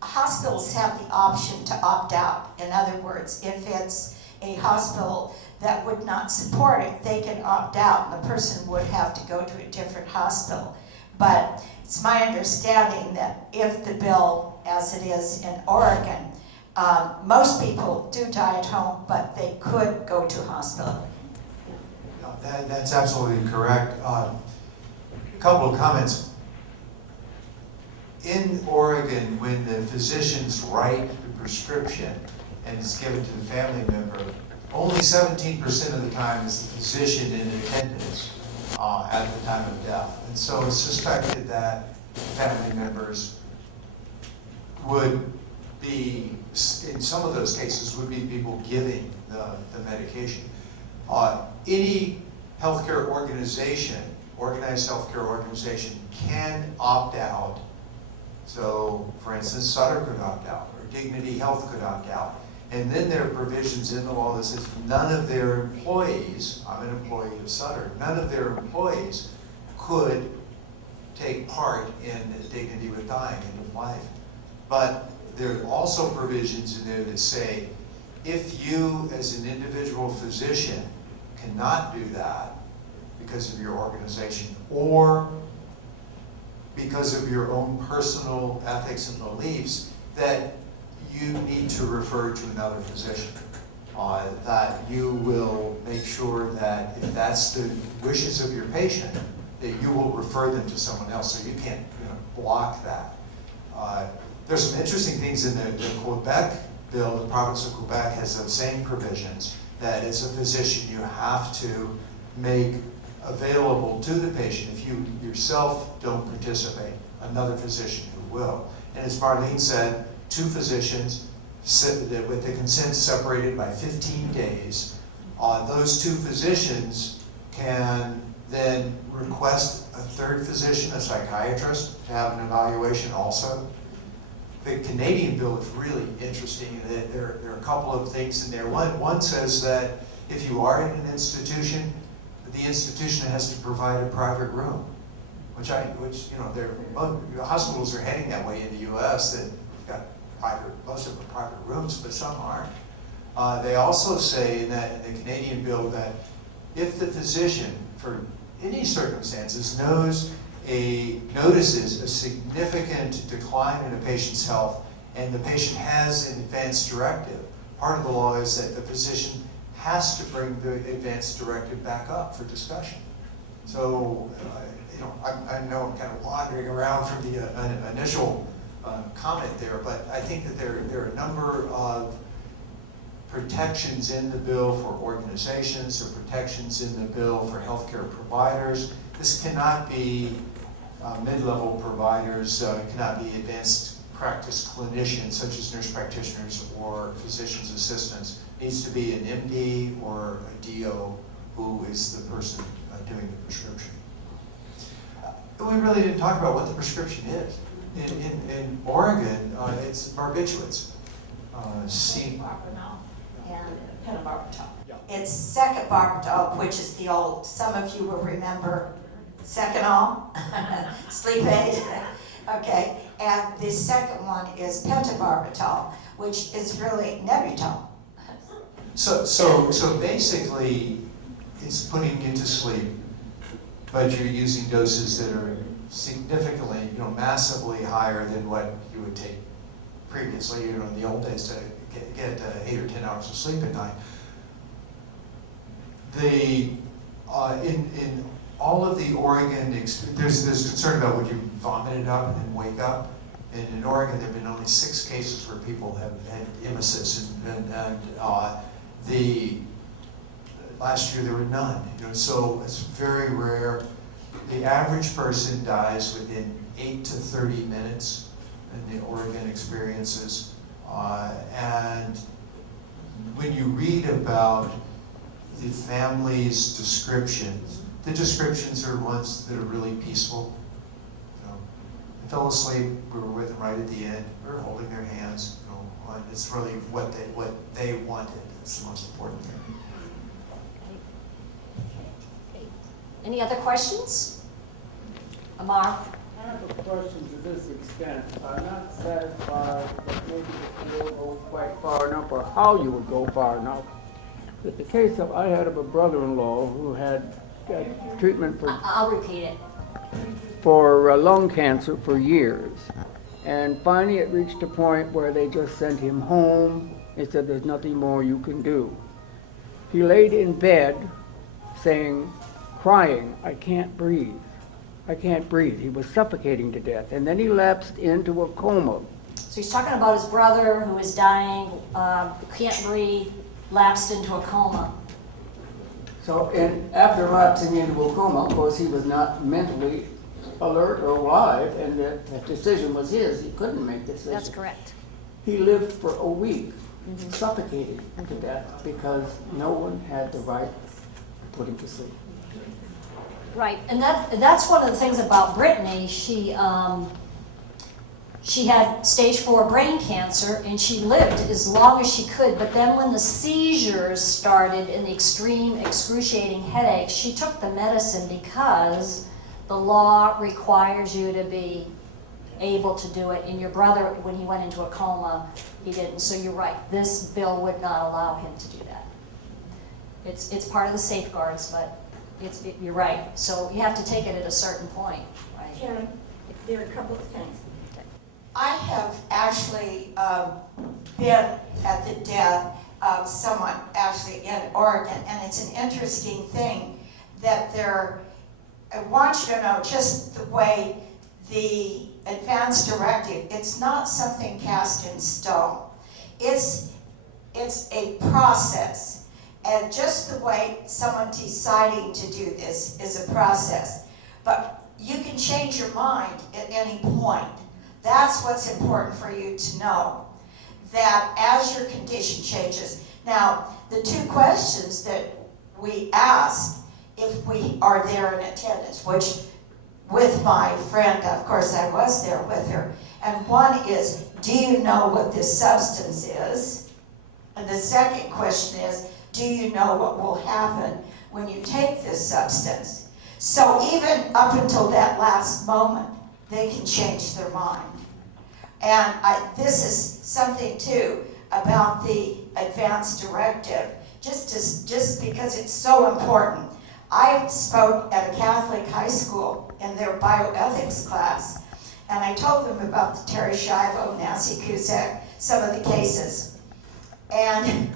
hospitals have the option to opt out. In other words, if it's a hospital that would not support it, they can opt out, and the person would have to go to a different hospital. But it's my understanding that if the bill, as it is in Oregon, most people do die at home, but they could go to a hospital. No, that's absolutely correct. A couple of comments. In Oregon, when the physicians write the prescription and it's given to the family member, only 17% of the time is the physician in attendance at the time of death. And so it's suspected that family members would be, in some of those cases, would be people giving the medication. Any healthcare organization, organized healthcare organization, can opt out. So, for instance, Sutter could opt out, or Dignity Health could opt out. And then there are provisions in the law that says none of their employees, I'm an employee of Sutter, none of their employees could take part in the Dignity with Dying, end of life. But there are also provisions in there that say, if you as an individual physician cannot do that because of your organization, or because of your own personal ethics and beliefs, that you need to refer to another physician. That you will make sure that if that's the wishes of your patient, that you will refer them to someone else, so you can't block that. There's some interesting things in the Quebec bill. The province of Quebec has those same provisions, that as a physician you have to make available to the patient, if you yourself don't participate, another physician who will. And as Marlene said, 2 physicians with the consent separated by 15 days. Those 2 physicians can then request a 3rd physician, a psychiatrist, to have an evaluation also. The Canadian bill is really interesting. There are a couple of things in there. One says that if you are in an institution, the institution has to provide a private room, which hospitals are heading that way in the U.S. that we've got most of them private rooms, but some aren't. They also say in the Canadian bill that if the physician, for any circumstances, notices a significant decline in a patient's health, and the patient has an advance directive, part of the law is that the physician has to bring the advance directive back up for discussion. So, I know I'm kind of wandering around from the initial comment there, but I think that there are a number of protections in the bill for organizations or protections in the bill for healthcare providers. This cannot be mid-level providers, cannot be advanced practice clinicians such as nurse practitioners or physician's assistants. It needs to be an MD or a DO who is the person doing the prescription. We really didn't talk about what the prescription is. In Oregon, it's barbiturates. And pentobarbital. It's secabarbital, which is the old, some of you will remember Seconal, sleep aid. Okay, and the second one is pentobarbital, which is really Nembutal. So basically, it's putting you to sleep, but you're using doses that are significantly, massively higher than what you would take previously, in the old days to get 8 or 10 hours of sleep at night. In all of the Oregon, there's concern about would you vomit it up and then wake up. And in Oregon, there have been only 6 cases where people have had emesis, and last year there were none. So it's very rare. The average person dies within 8 to 30 minutes in the Oregon experiences. And when you read about the family's descriptions, the descriptions are ones that are really peaceful. They fell asleep, we were with them right at the end, we were holding their hands. It's really what they wanted. That's the most important thing. Any other questions? Amar? I have a question to this extent. I'm not satisfied that maybe the bill goes quite far enough, or how you would go far enough. With the case I had of a brother-in-law who had treatment I'll repeat it. for lung cancer for years. And finally it reached a point where they just sent him home. They said, there's nothing more you can do. He laid in bed saying, crying, I can't breathe. I can't breathe. He was suffocating to death. And then he lapsed into a coma. So he's talking about his brother who is dying, can't breathe, lapsed into a coma. So after lapsing into a coma, of course, he was not mentally alert or alive, and the decision was his. He couldn't make the decision. That's correct. He lived for a week, suffocating to death, because no one had the right to put him to sleep. Right, and that's one of the things about Brittany. She had stage 4 brain cancer, and she lived as long as she could, but then when the seizures started and the extreme excruciating headaches, she took the medicine because the law requires you to be able to do it, and your brother, when he went into a coma, he didn't. So you're right, this bill would not allow him to do that. It's part of the safeguards, but you're right. So you have to take it at a certain point, right? Karen, there are a couple of things. I have actually been at the death of someone actually in Oregon, and it's an interesting thing that I want you to know just the way the advance directive, it's not something cast in stone. It's a process. And just the way someone deciding to do this is a process. But you can change your mind at any point. That's what's important for you to know, that as your condition changes. Now, the 2 questions that we ask if we are there in attendance, which with my friend, of course I was there with her, and one is, do you know what this substance is? And the second question is, do you know what will happen when you take this substance? So even up until that last moment, they can change their mind. And this is something too about the advance directive, just because it's so important. I spoke at a Catholic high school in their bioethics class, and I told them about the Terri Schiavo, Nancy Cusack, some of the cases. And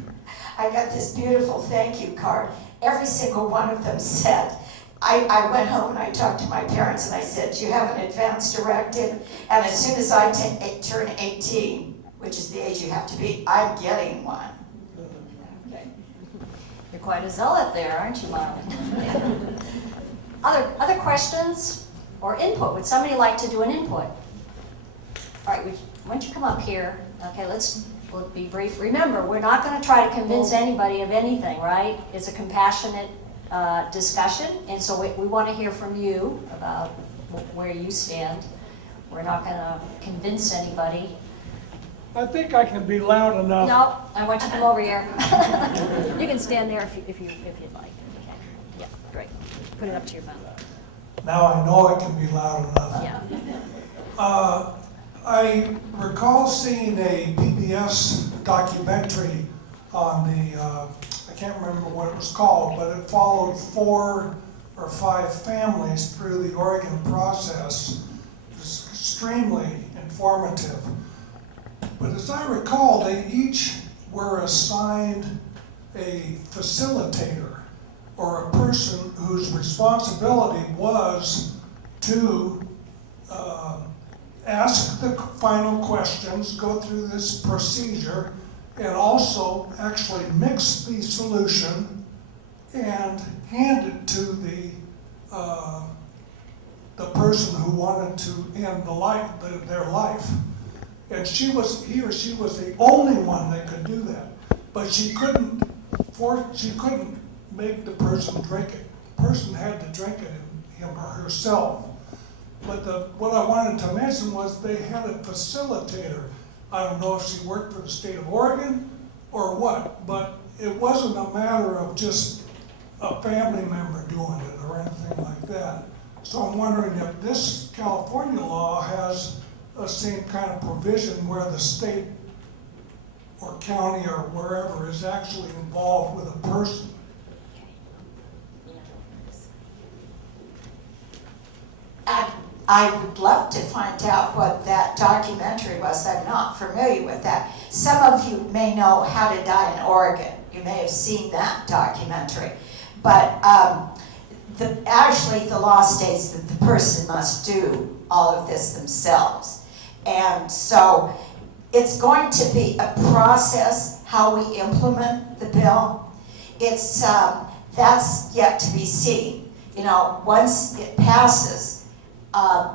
I got this beautiful thank you card. Every single one of them said, I went home and I talked to my parents and I said, do you have an advance directive? And as soon as I turn 18, which is the age you have to be, I'm getting one. Okay. You're quite a zealot there, aren't you, Marlena? Other questions or input? Would somebody like to do an input? All right, why don't you come up here? Okay, we'll be brief. Remember, we're not going to try to convince anybody of anything, right? It's a compassionate discussion, and so we want to hear from you about where you stand. We're not going to convince anybody. I think I can be loud enough. No, I want you to come over here. You can stand there if you'd like. Okay. Yeah, great. Put it up to your mouth. Now I know I can be loud enough. Yeah. I recall seeing a PBS documentary on the, I can't remember what it was called, but it followed 4 or 5 families through the Oregon process. It was extremely informative. But as I recall, they each were assigned a facilitator, or a person whose responsibility was to ask the final questions, go through this procedure, and also actually mix the solution and hand it to the person who wanted to end their life. And he or she was the only one that could do that. But she couldn't make the person drink it. The person had to drink it, him or herself. But what I wanted to mention was they had a facilitator. I don't know if she worked for the state of Oregon or what, but it wasn't a matter of just a family member doing it or anything like that. So I'm wondering if this California law has the same kind of provision where the state or county or wherever is actually involved with a person. I would love to find out what that documentary was. I'm not familiar with that. Some of you may know How to Die in Oregon. You may have seen that documentary. But actually the law states that the person must do all of this themselves. And so it's going to be a process how we implement the bill. It's that's yet to be seen. You know, once it passes,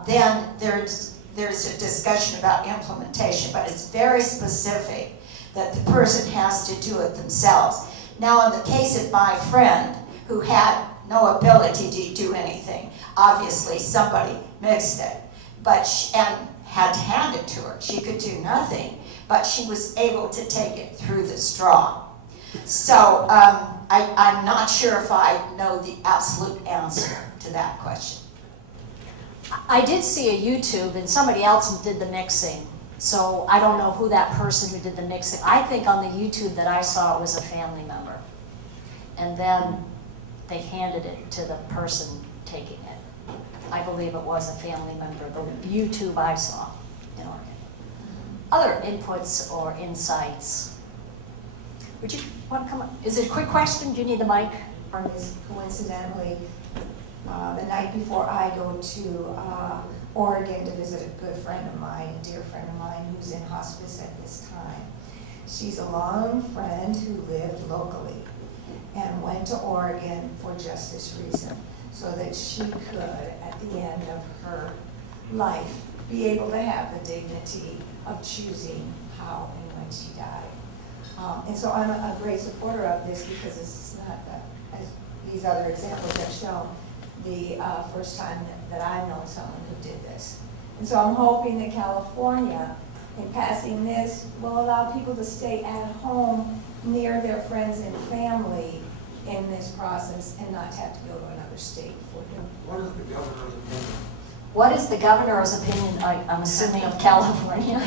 then there's a discussion about implementation, but it's very specific that the person has to do it themselves. Now, in the case of my friend who had no ability to do anything, obviously somebody mixed it, and had to hand it to her. She could do nothing, but she was able to take it through the straw. So I'm not sure if I know the absolute answer to that question. I did see a YouTube, and somebody else did the mixing. So I don't know who that person who did the mixing. I think on the YouTube that I saw it was a family member. And then they handed it to the person taking it. I believe it was a family member, the YouTube I saw in Oregon. Other inputs or insights? Would you want to come up? Is it a quick question? Do you need the mic? Coincidentally, the night before I go to Oregon to visit a good friend of mine, a dear friend of mine who's in hospice at this time. She's a long friend who lived locally and went to Oregon for just this reason, so that she could, at the end of her life, be able to have the dignity of choosing how and when she died. And so I'm a great supporter of this because it's not, as these other examples have shown, the first time that I've known someone who did this. And so I'm hoping that California, in passing this, will allow people to stay at home near their friends and family in this process and not have to go to another state for them. What is the governor's opinion? What is the governor's opinion, I'm assuming, of California?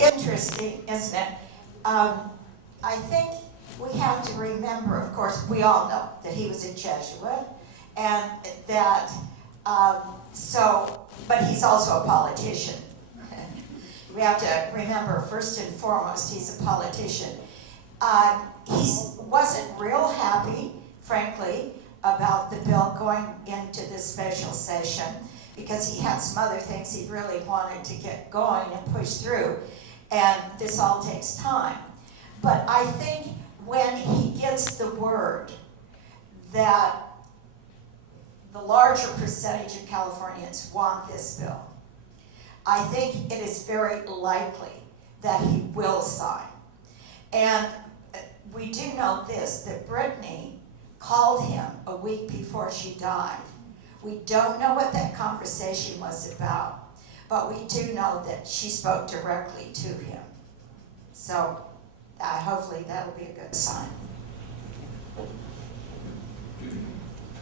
Interesting, isn't it? I think we have to remember, of course, we all know that he was a Jesuit, and that, but he's also a politician. We have to remember, first and foremost, he's a politician. He wasn't real happy, frankly, about the bill going into this special session, because he had some other things he really wanted to get going and push through, and this all takes time. But I think when he gets the word that the larger percentage of Californians want this bill, I think it is very likely that he will sign. And we do know this, that Brittany called him a week before she died. We don't know what that conversation was about, but we do know that she spoke directly to him. So hopefully that'll be a good sign.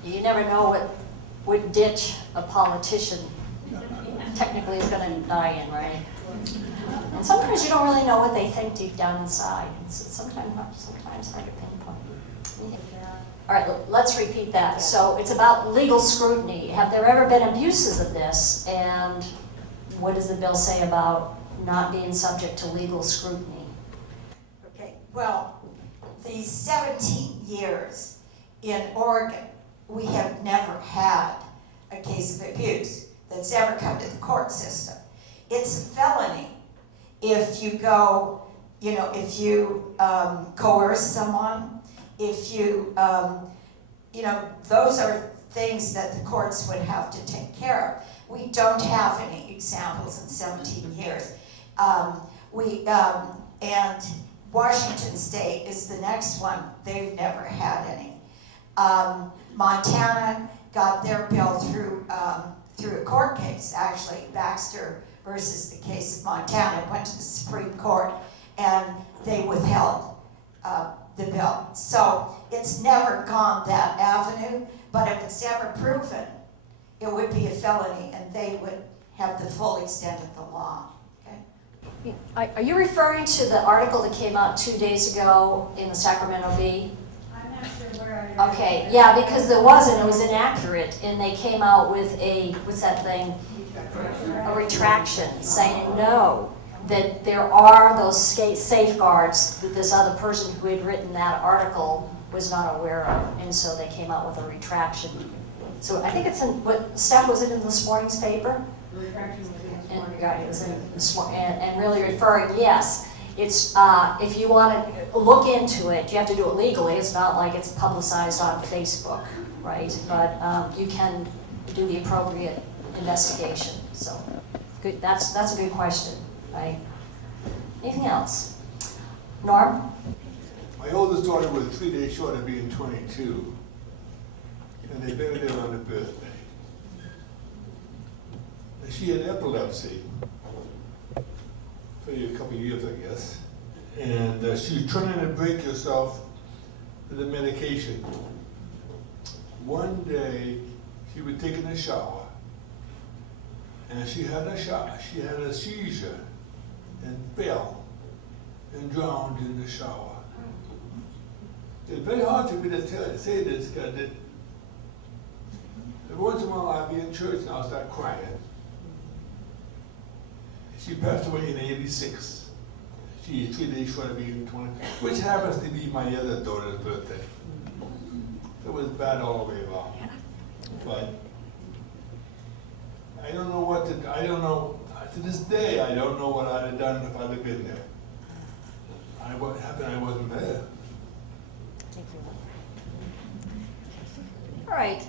You never know what ditch a politician technically is going to die in, right? And sometimes you don't really know what they think deep down inside. It's sometimes hard to pinpoint. All right, let's repeat that. So it's about legal scrutiny. Have there ever been abuses of this? And what does the bill say about not being subject to legal scrutiny? Okay, well, these 17 years in Oregon, we have never had a case of abuse that's ever come to the court system. It's a felony if you go, if you coerce someone, if you, those are things that the courts would have to take care of. We don't have any examples in 17 years. And Washington State is the next one. They've never had any. Montana got their bill through a court case, actually, Baxter versus the case of Montana. It went to the Supreme Court, and they withheld the bill. So it's never gone that avenue, but if it's ever proven, it would be a felony, and they would have the full extent of the law. Okay? Are you referring to the article that came out 2 days ago in the Sacramento Bee? I'm not sure where Okay, yeah, because it was inaccurate, and they came out with what's that thing? A retraction, saying no, that there are those safeguards that this other person who had written that article was not aware of, and so they came out with a retraction. So I think it's in, what, Steph, was it in this morning's paper? It was in this morning, and really referring, yes, it's, if you want to look into it, you have to do it legally. It's not like it's publicized on Facebook, right? But you can do the appropriate investigation. So good. That's a good question, right? Anything else? Norm? My oldest daughter was 3 days short of being 22, and they buried her on her birthday. And she had epilepsy for a couple of years, I guess, and she was trying to break herself with the medication. One day, she was taking a shower, and she had a seizure, and fell and drowned in the shower. It's very hard for me to say this, because every once in a while I'll be in church and I'll start crying. She passed away in '86. She is 3 days short of being 20, which happens to be my other daughter's birthday. It was bad all the way along. But I don't know, to this day, I don't know what I'd have done if I'd have been there. What happened, I wasn't there. All right,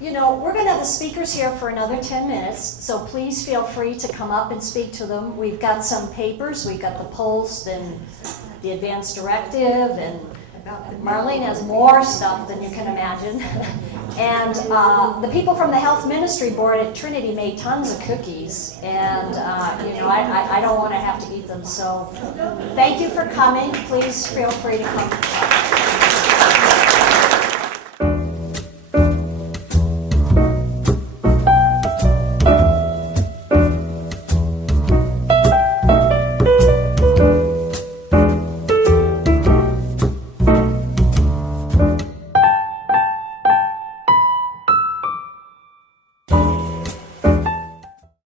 we're going to have the speakers here for another 10 minutes, so please feel free to come up and speak to them. We've got some papers, we've got the polls and the advanced directive, and Marlene has more stuff than you can imagine. And the people from the Health Ministry Board at Trinity made tons of cookies, and I don't want to have to eat them, so thank you for coming. Please feel free to come.